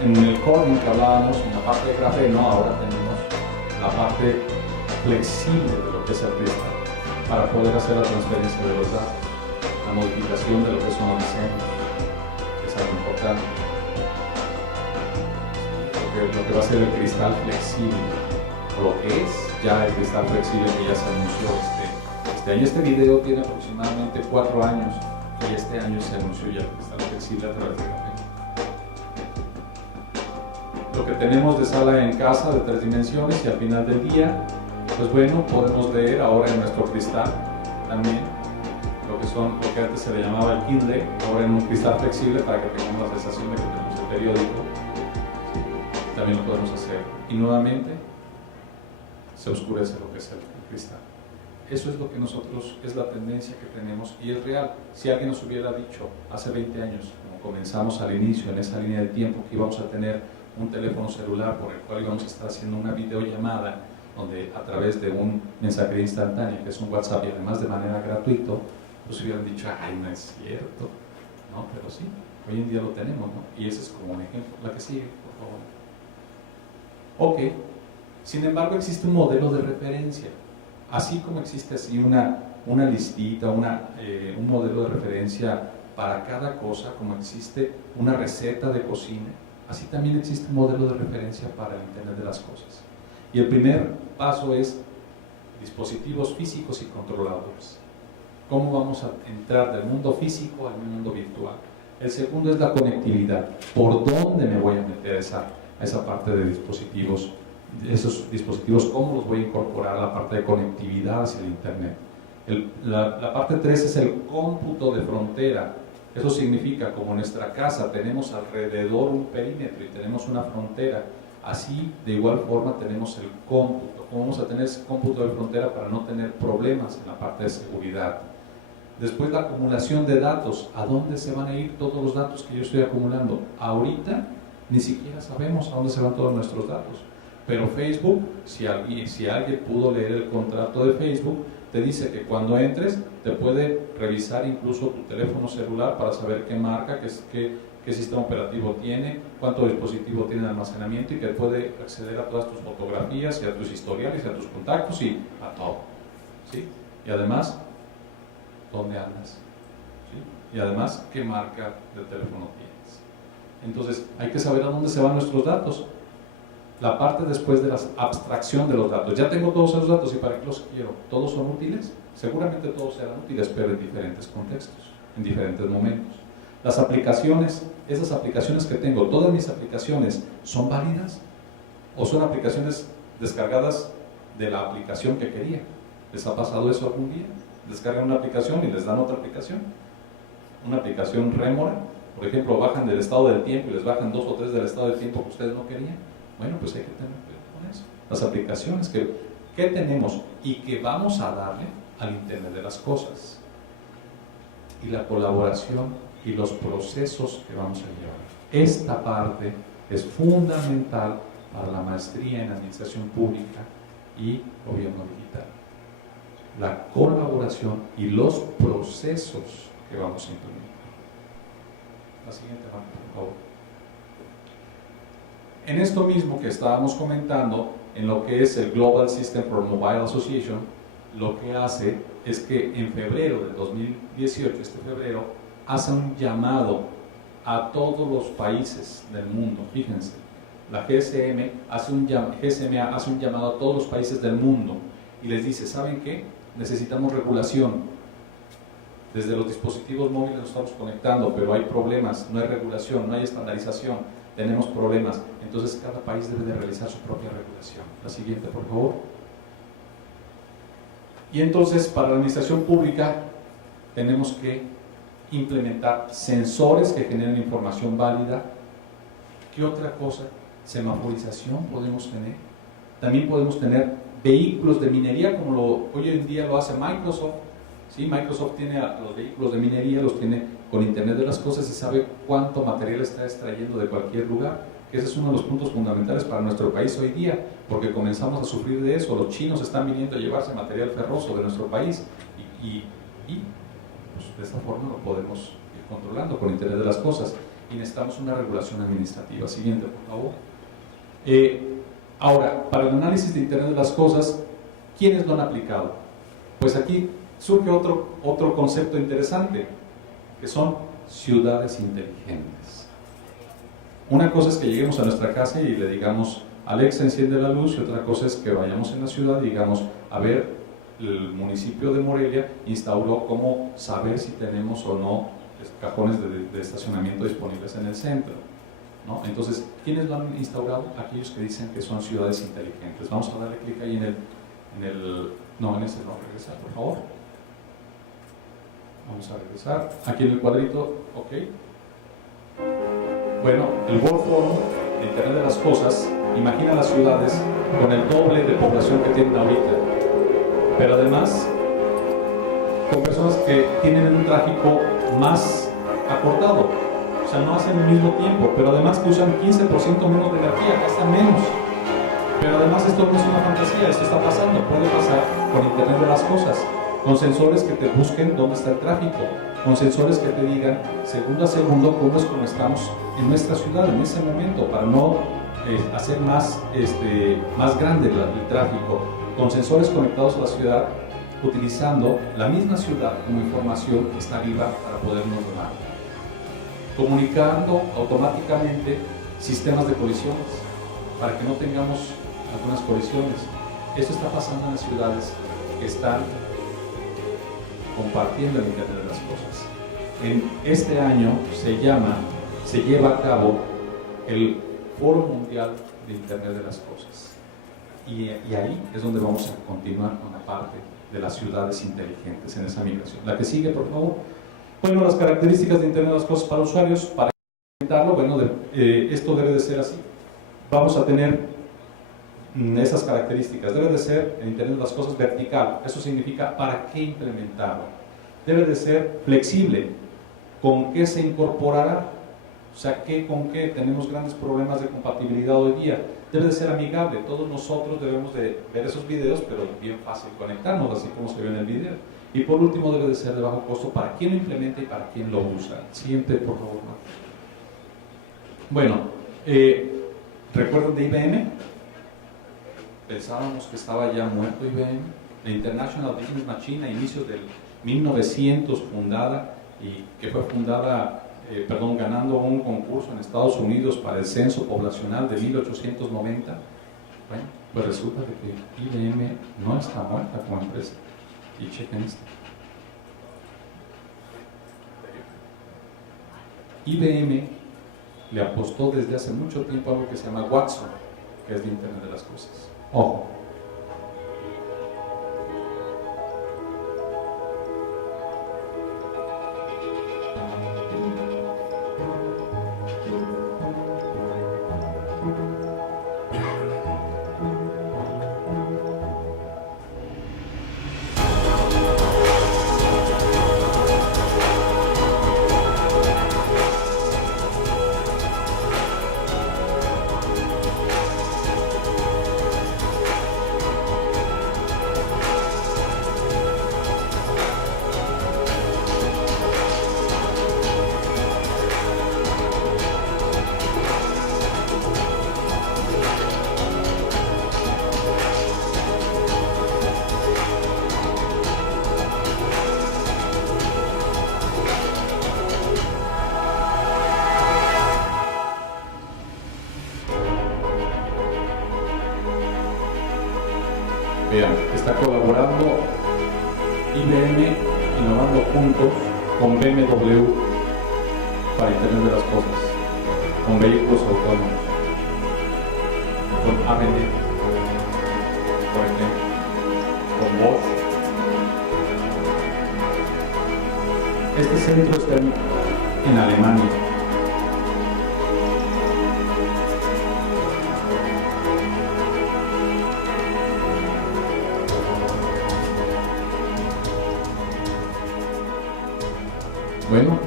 en el Corning que hablábamos, en la parte de grafeno, ahora tenemos la parte flexible de lo que es el cristal para poder hacer la transferencia de los datos, la modificación de lo que son los diseños, que es algo importante. Lo que va a ser el cristal flexible, o lo que es ya el cristal flexible que ya se anunció este año. Este video tiene aproximadamente 4 años y este año se anunció ya el cristal flexible a través de grafeno. Lo que tenemos de sala en casa de 3 dimensiones y al final del día, pues bueno, podemos leer ahora en nuestro cristal también lo que antes se le llamaba el Kindle, ahora en un cristal flexible para que tengamos la sensación de que tenemos el periódico. También lo podemos hacer. Y nuevamente se oscurece lo que es el cristal. Eso es lo que es la tendencia que tenemos y es real. Si alguien nos hubiera dicho hace 20 años, como comenzamos al inicio en esa línea de tiempo, que íbamos a tener un teléfono celular por el cual íbamos a estar haciendo una videollamada donde a través de un mensajería instantánea, que es un WhatsApp y además de manera gratuita, pues hubieran dicho, ay, no es cierto, ¿no? Pero sí, hoy en día lo tenemos, ¿no? Y ese es como un ejemplo. La que sigue, por favor. Ok, sin embargo existe un modelo de referencia, así como existe así una listita, un modelo de referencia para cada cosa, como existe una receta de cocina, así también existe un modelo de referencia para el Internet de las Cosas. Y el primer paso es dispositivos físicos y controladores. ¿Cómo vamos a entrar del mundo físico al mundo virtual? El segundo es la conectividad. ¿Por dónde me voy a meter esa parte de dispositivos? Esos dispositivos, ¿cómo los voy a incorporar a la parte de conectividad hacia el Internet? La parte 3 es el cómputo de frontera. Eso significa, como en nuestra casa tenemos alrededor un perímetro y tenemos una frontera, así de igual forma tenemos el cómputo. ¿Cómo vamos a tener ese cómputo de frontera para no tener problemas en la parte de seguridad? Después la acumulación de datos. ¿A dónde se van a ir todos los datos que yo estoy acumulando? Ahorita ni siquiera sabemos a dónde se van todos nuestros datos. Pero Facebook, si alguien pudo leer el contrato de Facebook, te dice que cuando entres te puede revisar incluso tu teléfono celular para saber qué marca, qué sistema operativo tiene, cuánto dispositivo tiene de almacenamiento y que puede acceder a todas tus fotografías y a tus historiales y a tus contactos y a todo, ¿sí? Y además, ¿dónde andas? ¿Sí? Y además, ¿qué marca de teléfono tienes? Entonces hay que saber a dónde se van nuestros datos. La parte después de la abstracción de los datos. Ya tengo todos esos datos y ¿para qué los quiero? ¿Todos son útiles? Seguramente todos serán útiles, pero en diferentes contextos, en diferentes momentos. Las aplicaciones, esas aplicaciones que tengo, todas mis aplicaciones, ¿son válidas? ¿O son aplicaciones descargadas de la aplicación que quería? ¿Les ha pasado eso algún día? Descargan una aplicación y les dan otra aplicación. Una aplicación rémora, por ejemplo, bajan del estado del tiempo y les bajan 2 o 3 del estado del tiempo que ustedes no querían. Bueno, pues hay que tener cuidado con eso. Las aplicaciones que tenemos y que vamos a darle al Internet de las cosas. Y la colaboración y los procesos que vamos a llevar. Esta parte es fundamental para la maestría en Administración Pública y Gobierno Digital. La colaboración y los procesos que vamos a implementar. La siguiente parte, por favor. En esto mismo que estábamos comentando, en lo que es el Global System for Mobile Association, lo que hace es que en febrero de 2018, este febrero, hace un llamado a todos los países del mundo. Fíjense, la GSMA hace un llamado a todos los países del mundo y les dice, ¿saben qué? Necesitamos regulación. Desde los dispositivos móviles nos estamos conectando, pero hay problemas, no hay regulación, no hay estandarización, tenemos problemas. Entonces cada país debe de realizar su propia regulación. La siguiente, por favor. Y entonces para la administración pública tenemos que implementar sensores que generen información válida. ¿Qué otra cosa? Semaforización podemos tener. También podemos tener vehículos de minería como hoy en día lo hace Microsoft. ¿Sí? Microsoft tiene a los vehículos de minería, los tiene con Internet de las cosas y sabe cuánto material está extrayendo de cualquier lugar. Ese es uno de los puntos fundamentales para nuestro país hoy día, porque comenzamos a sufrir de eso. Los chinos están viniendo a llevarse material ferroso de nuestro país y pues, de esta forma lo podemos ir controlando con Internet de las cosas. Y necesitamos una regulación administrativa. Siguiente, por favor. Ahora, para el análisis de Internet de las cosas, ¿quiénes lo han aplicado? Pues aquí surge otro concepto interesante, que son ciudades inteligentes. Una cosa es que lleguemos a nuestra casa y le digamos, Alexa, enciende la luz, y otra cosa es que vayamos en la ciudad y digamos, a ver, el municipio de Morelia instauró cómo saber si tenemos o no cajones de estacionamiento disponibles en el centro, ¿no? Entonces, ¿quiénes lo han instaurado? Aquellos que dicen que son ciudades inteligentes. Vamos a darle clic ahí en ese no, regresar, por favor. Vamos a regresar. Aquí en el cuadrito, ok. Bueno, el World Forum de Internet de las Cosas imagina las ciudades con el doble de población que tienen ahorita, pero además con personas que tienen un tráfico más acortado, o sea, no hacen el mismo tiempo, pero además que usan 15% menos de energía, gastan menos. Pero además esto no es una fantasía, esto está pasando, puede pasar con Internet de las Cosas, con sensores que te busquen dónde está el tráfico, con sensores que te digan segundo a segundo cómo estamos en nuestra ciudad en ese momento, para no hacer más grande el tráfico, con sensores conectados a la ciudad, utilizando la misma ciudad como información que está viva para podernos donar, comunicando automáticamente sistemas de colisiones para que no tengamos algunas colisiones. Eso está pasando en las ciudades que están compartiendo el Internet de las Cosas. En este año se lleva a cabo el Foro Mundial de Internet de las Cosas. Y ahí es donde vamos a continuar con la parte de las ciudades inteligentes en esa migración. La que sigue, por favor. Bueno, las características de Internet de las Cosas para usuarios, para implementarlo, bueno, esto debe de ser así. Vamos a tener esas características. Debe de ser el Internet de las Cosas vertical. Eso significa ¿para qué implementarlo? Debe de ser flexible. ¿Con qué se incorporará? O sea, ¿con qué? Tenemos grandes problemas de compatibilidad hoy día. Debe de ser amigable. Todos nosotros debemos de ver esos videos, pero bien fácil conectarnos, así como se ve en el video. Y por último, debe de ser de bajo costo para quién lo implementa y para quién lo usa. Siguiente, por favor. Bueno, ¿recuerdan de IBM? Pensábamos que estaba ya muerto IBM. La International Business Machine a inicios del 1900 fundada, y que fue fundada ganando un concurso en Estados Unidos para el censo poblacional de 1890. Bueno, pues resulta de que IBM no está muerta como empresa. Y chequen esto. IBM le apostó desde hace mucho tiempo a algo que se llama Watson, que es de Internet de las Cosas. Ojo. Vean, está colaborando IBM innovando juntos con BMW para Internet de las Cosas, con vehículos autónomos, con AMD, por ejemplo, con Bosch. Este centro está en Alemania. Bueno,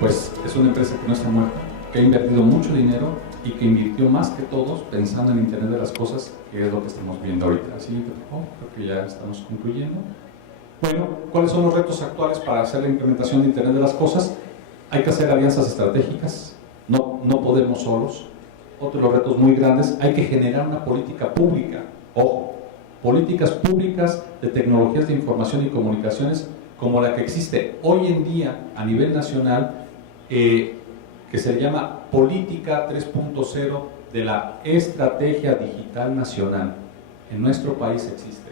pues es una empresa que no está muerta, que ha invertido mucho dinero y que invirtió más que todos pensando en Internet de las Cosas, que es lo que estamos viendo ahorita. Así que creo que ya estamos concluyendo. Bueno, ¿cuáles son los retos actuales para hacer la implementación de Internet de las Cosas? Hay que hacer alianzas estratégicas, no podemos solos. Otro de los retos muy grandes, hay que generar una política pública, ojo, políticas públicas de tecnologías de información y comunicaciones como la que existe hoy en día a nivel nacional, que se llama Política 3.0 de la Estrategia Digital Nacional. En nuestro país existe,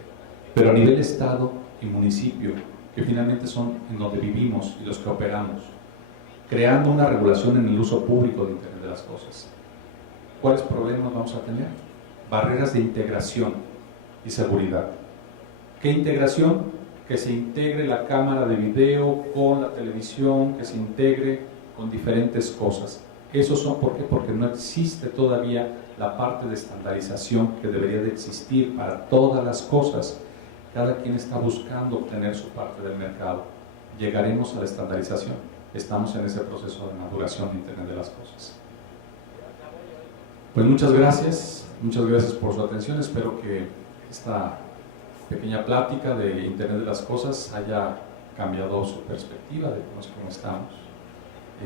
pero a nivel Estado y municipio, que finalmente son en donde vivimos y los que operamos, creando una regulación en el uso público de Internet de las Cosas. ¿Cuáles problemas vamos a tener? Barreras de integración y seguridad. ¿Qué integración? Que se integre la cámara de video con la televisión, que se integre con diferentes cosas. ¿Eso son por qué? Porque no existe todavía la parte de estandarización que debería de existir para todas las cosas. Cada quien está buscando obtener su parte del mercado. ¿Llegaremos a la estandarización? Estamos en ese proceso de maduración de Internet de las Cosas. Pues muchas gracias por su atención. Espero que esta pequeña plática de Internet de las Cosas haya cambiado su perspectiva de cómo estamos.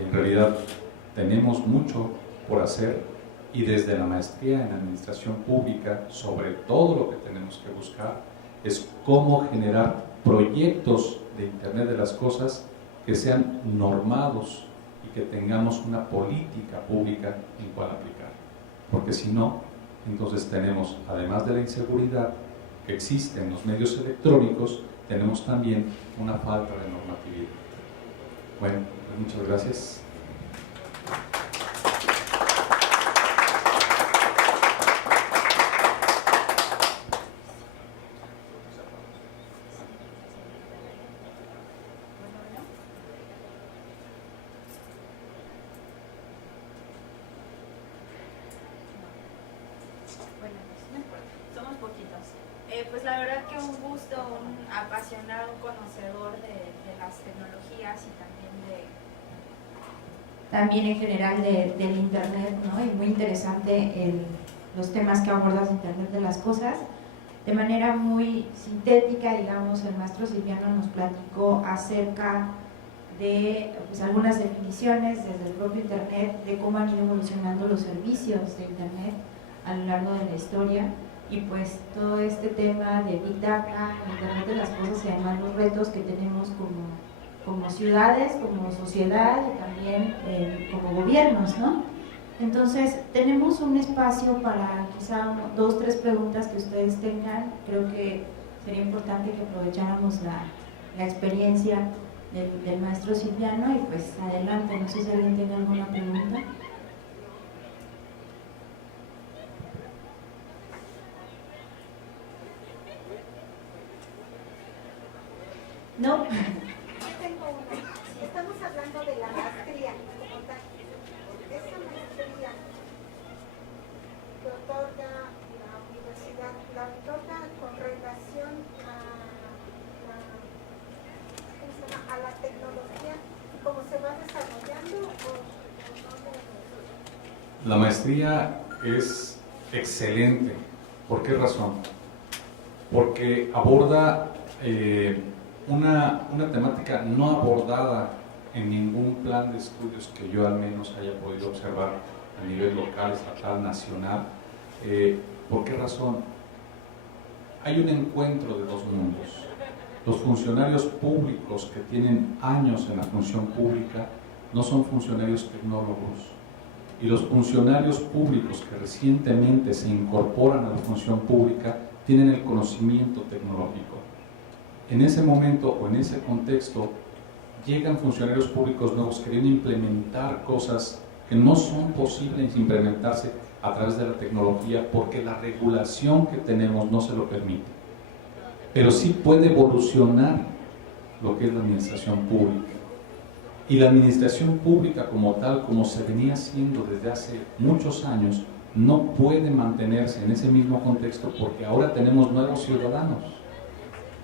En realidad tenemos mucho por hacer y desde la maestría en Administración Pública, sobre todo lo que tenemos que buscar es cómo generar proyectos de Internet de las Cosas que sean normados y que tengamos una política pública en cual aplicar. Porque si no, entonces tenemos, además de la inseguridad que existe en los medios electrónicos, tenemos también una falta de normatividad. Bueno, pues muchas gracias. Somos poquitos. Pues la verdad que un gusto, un apasionado, un conocedor de las tecnologías y también en general del Internet, ¿no? Y muy interesante los temas que abordas de Internet de las Cosas. De manera muy sintética, digamos, el maestro Silviano nos platicó acerca de algunas definiciones desde el propio Internet, de cómo han ido evolucionando los servicios de Internet a lo largo de la historia, y pues todo este tema de Big Data, Internet de las Cosas y además los retos que tenemos como ciudades, como sociedad y también como gobiernos, ¿no? Entonces, tenemos un espacio para quizá 2 o 3 preguntas que ustedes tengan. Creo que sería importante que aprovecháramos la experiencia del maestro Silviano y pues adelante, no sé si alguien tiene alguna pregunta. No. Tengo una. Si estamos hablando de la maestría, como tal, esa maestría que otorga la universidad, la otorga con relación a la tecnología, cómo se va desarrollando o no. La maestría es excelente. ¿Por qué razón? Porque aborda una temática no abordada en ningún plan de estudios que yo al menos haya podido observar a nivel local, estatal, nacional. ¿Por qué razón? Hay un encuentro de 2 mundos. Los funcionarios públicos que tienen años en la función pública no son funcionarios tecnólogos. Y los funcionarios públicos que recientemente se incorporan a la función pública tienen el conocimiento tecnológico. En ese momento o en ese contexto llegan funcionarios públicos nuevos queriendo implementar cosas que no son posibles implementarse a través de la tecnología porque la regulación que tenemos no se lo permite. Pero sí puede evolucionar lo que es la administración pública. Y la administración pública como tal, como se venía haciendo desde hace muchos años, no puede mantenerse en ese mismo contexto porque ahora tenemos nuevos ciudadanos.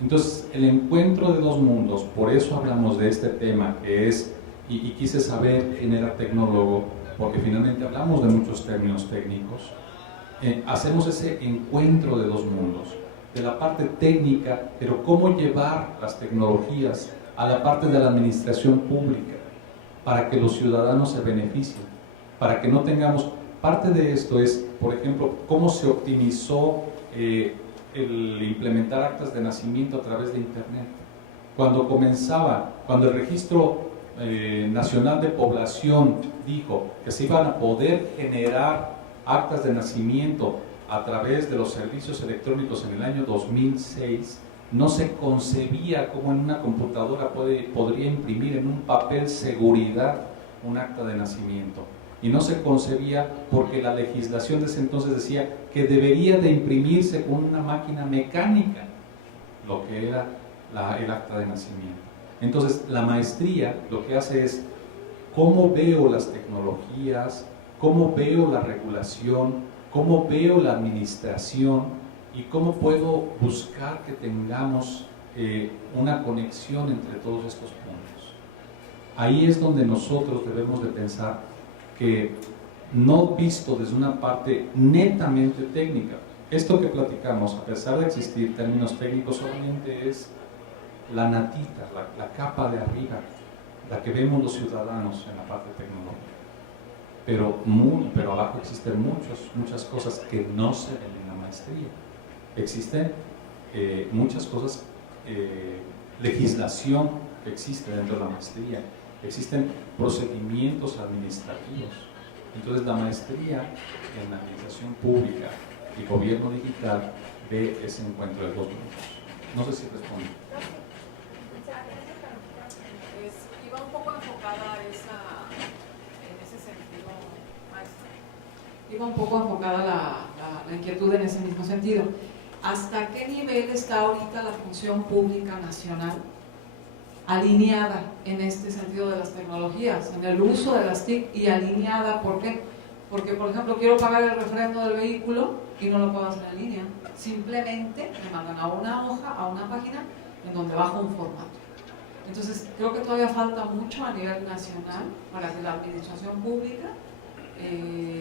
Entonces, el encuentro de 2 mundos, por eso hablamos de este tema que es, y quise saber quién era tecnólogo, porque finalmente hablamos de muchos términos técnicos, hacemos ese encuentro de 2 mundos, de la parte técnica, pero cómo llevar las tecnologías a la parte de la administración pública, para que los ciudadanos se beneficien, para que no tengamos, parte de esto es, por ejemplo, cómo se optimizó el implementar actas de nacimiento a través de Internet. Cuando el Registro Nacional de Población dijo que se iban a poder generar actas de nacimiento a través de los servicios electrónicos en el año 2006, no se concebía cómo en una computadora podría imprimir en un papel seguridad un acta de nacimiento. Y no se concebía porque la legislación de ese entonces decía que debería de imprimirse con una máquina mecánica, lo que era el acta de nacimiento. Entonces, la maestría lo que hace es cómo veo las tecnologías, cómo veo la regulación, cómo veo la administración y cómo puedo buscar que tengamos una conexión entre todos estos puntos. Ahí es donde nosotros debemos de pensar que no visto desde una parte netamente técnica. Esto que platicamos, a pesar de existir términos técnicos, solamente es la natita, la capa de arriba, la que vemos los ciudadanos en la parte tecnológica. Pero abajo existen muchas cosas que no se ven en la maestría. Existen muchas cosas, legislación que existe dentro de la maestría. Existen procedimientos administrativos. Entonces, la maestría en la administración pública y gobierno digital ve ese encuentro de 2 mundos. No sé si responde. Iba un poco enfocada en ese sentido, maestra. Iba un poco enfocada la inquietud en ese mismo sentido. ¿Hasta qué nivel está ahorita la función pública nacional alineada en este sentido de las tecnologías, en el uso de las TIC y alineada? ¿Por qué? Porque, por ejemplo, quiero pagar el refrendo del vehículo y no lo puedo hacer en línea. Simplemente me mandan a una hoja, a una página, en donde bajo un formato. Entonces, creo que todavía falta mucho a nivel nacional para que la administración pública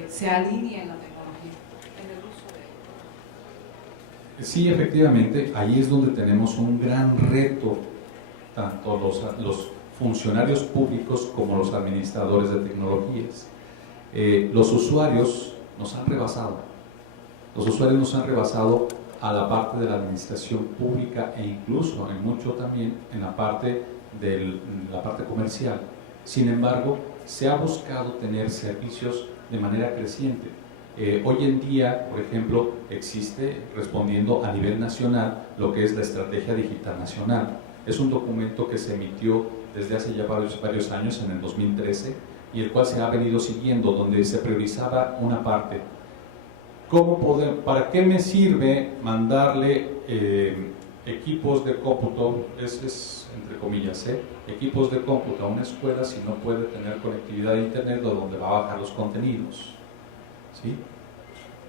se alinee en la tecnología, en el uso de... Sí, efectivamente, ahí es donde tenemos un gran reto, tanto los funcionarios públicos como los administradores de tecnologías. Los usuarios nos han rebasado. Los usuarios nos han rebasado a la parte de la administración pública e incluso en mucho también en la parte comercial. Sin embargo, se ha buscado tener servicios de manera creciente. Hoy en día, por ejemplo, existe, respondiendo a nivel nacional, lo que es la Estrategia Digital Nacional. Es un documento que se emitió desde hace ya varios años, en el 2013, y el cual se ha venido siguiendo, donde se priorizaba una parte. ¿Para qué me sirve mandarle equipos de cómputo, es entre comillas, equipos de cómputo a una escuela si no puede tener conectividad a internet o donde va a bajar los contenidos? ¿Sí?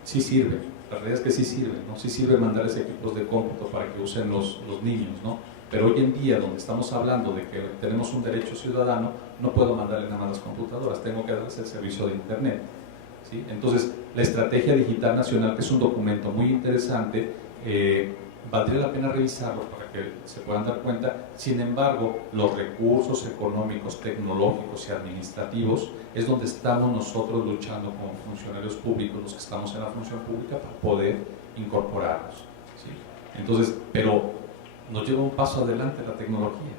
Sí sirve, la realidad es que sí sirve, ¿no? Sí sirve mandarles equipos de cómputo para que usen los niños, ¿no? Pero hoy en día, donde estamos hablando de que tenemos un derecho ciudadano, no puedo mandarle nada más las computadoras, tengo que darles el servicio de internet, ¿sí? Entonces, la Estrategia Digital Nacional, que es un documento muy interesante, valdría la pena revisarlo para que se puedan dar cuenta. Sin embargo, los recursos económicos, tecnológicos y administrativos es donde estamos nosotros luchando como funcionarios públicos, los que estamos en la función pública, para poder incorporarlos, ¿sí? Entonces, pero nos lleva un paso adelante la tecnología.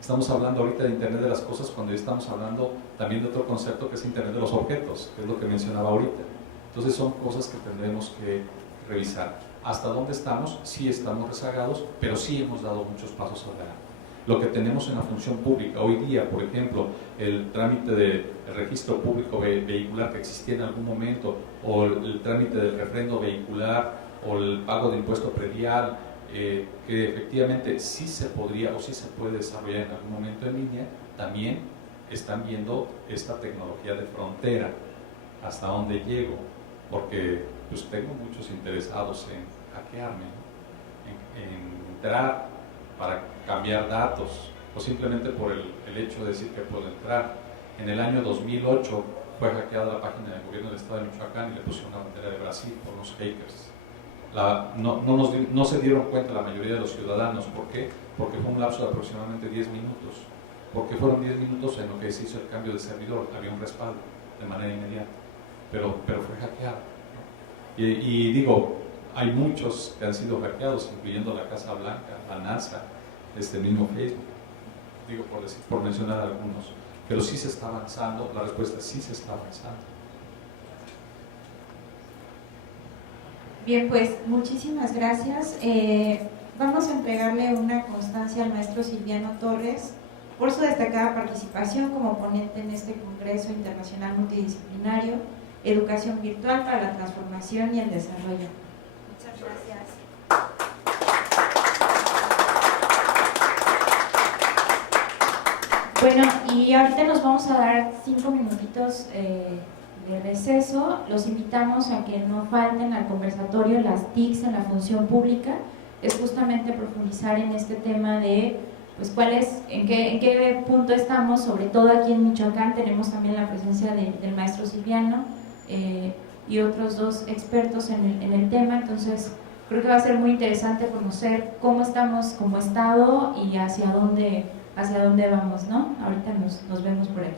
Estamos hablando ahorita de Internet de las Cosas cuando ya estamos hablando también de otro concepto que es Internet de los Objetos, que es lo que mencionaba ahorita. Entonces son cosas que tendremos que revisar. ¿Hasta dónde estamos? Sí estamos rezagados, pero sí hemos dado muchos pasos adelante. Lo que tenemos en la función pública hoy día, por ejemplo, el trámite del registro público vehicular que existía en algún momento, o el trámite del refrendo vehicular, o el pago de impuesto predial, que efectivamente sí se podría o sí se puede desarrollar en algún momento en línea, también están viendo esta tecnología de frontera, hasta dónde llego, porque pues tengo muchos interesados en hackearme, en entrar para cambiar datos, o simplemente por el hecho de decir que puedo entrar. En el año 2008 fue hackeada la página del gobierno del estado de Michoacán y le pusieron una bandera de Brasil por los hackers. No se dieron cuenta la mayoría de los ciudadanos. ¿Por qué? Porque fue un lapso de aproximadamente 10 minutos. Porque fueron 10 minutos en lo que se hizo el cambio de servidor, había un respaldo de manera inmediata, pero fue hackeado, ¿no? Y digo, hay muchos que han sido hackeados, incluyendo la Casa Blanca, la NASA, mismo Facebook, digo por mencionar algunos, pero sí se está avanzando, la respuesta es sí se está avanzando. Bien, pues muchísimas gracias. Vamos a entregarle una constancia al maestro Silviano Torres por su destacada participación como ponente en este Congreso Internacional Multidisciplinario, Educación Virtual para la Transformación y el Desarrollo. Muchas gracias. Bueno, y ahorita nos vamos a dar 5 minutitos de receso. Los invitamos a que no falten al conversatorio Las TICs en la función pública. Es justamente profundizar en este tema de pues en qué punto estamos, sobre todo aquí en Michoacán. Tenemos también la presencia del maestro Silviano y otros 2 expertos en el tema. Entonces creo que va a ser muy interesante conocer cómo estamos como Estado y hacia dónde vamos, ¿no? Ahorita nos vemos por aquí.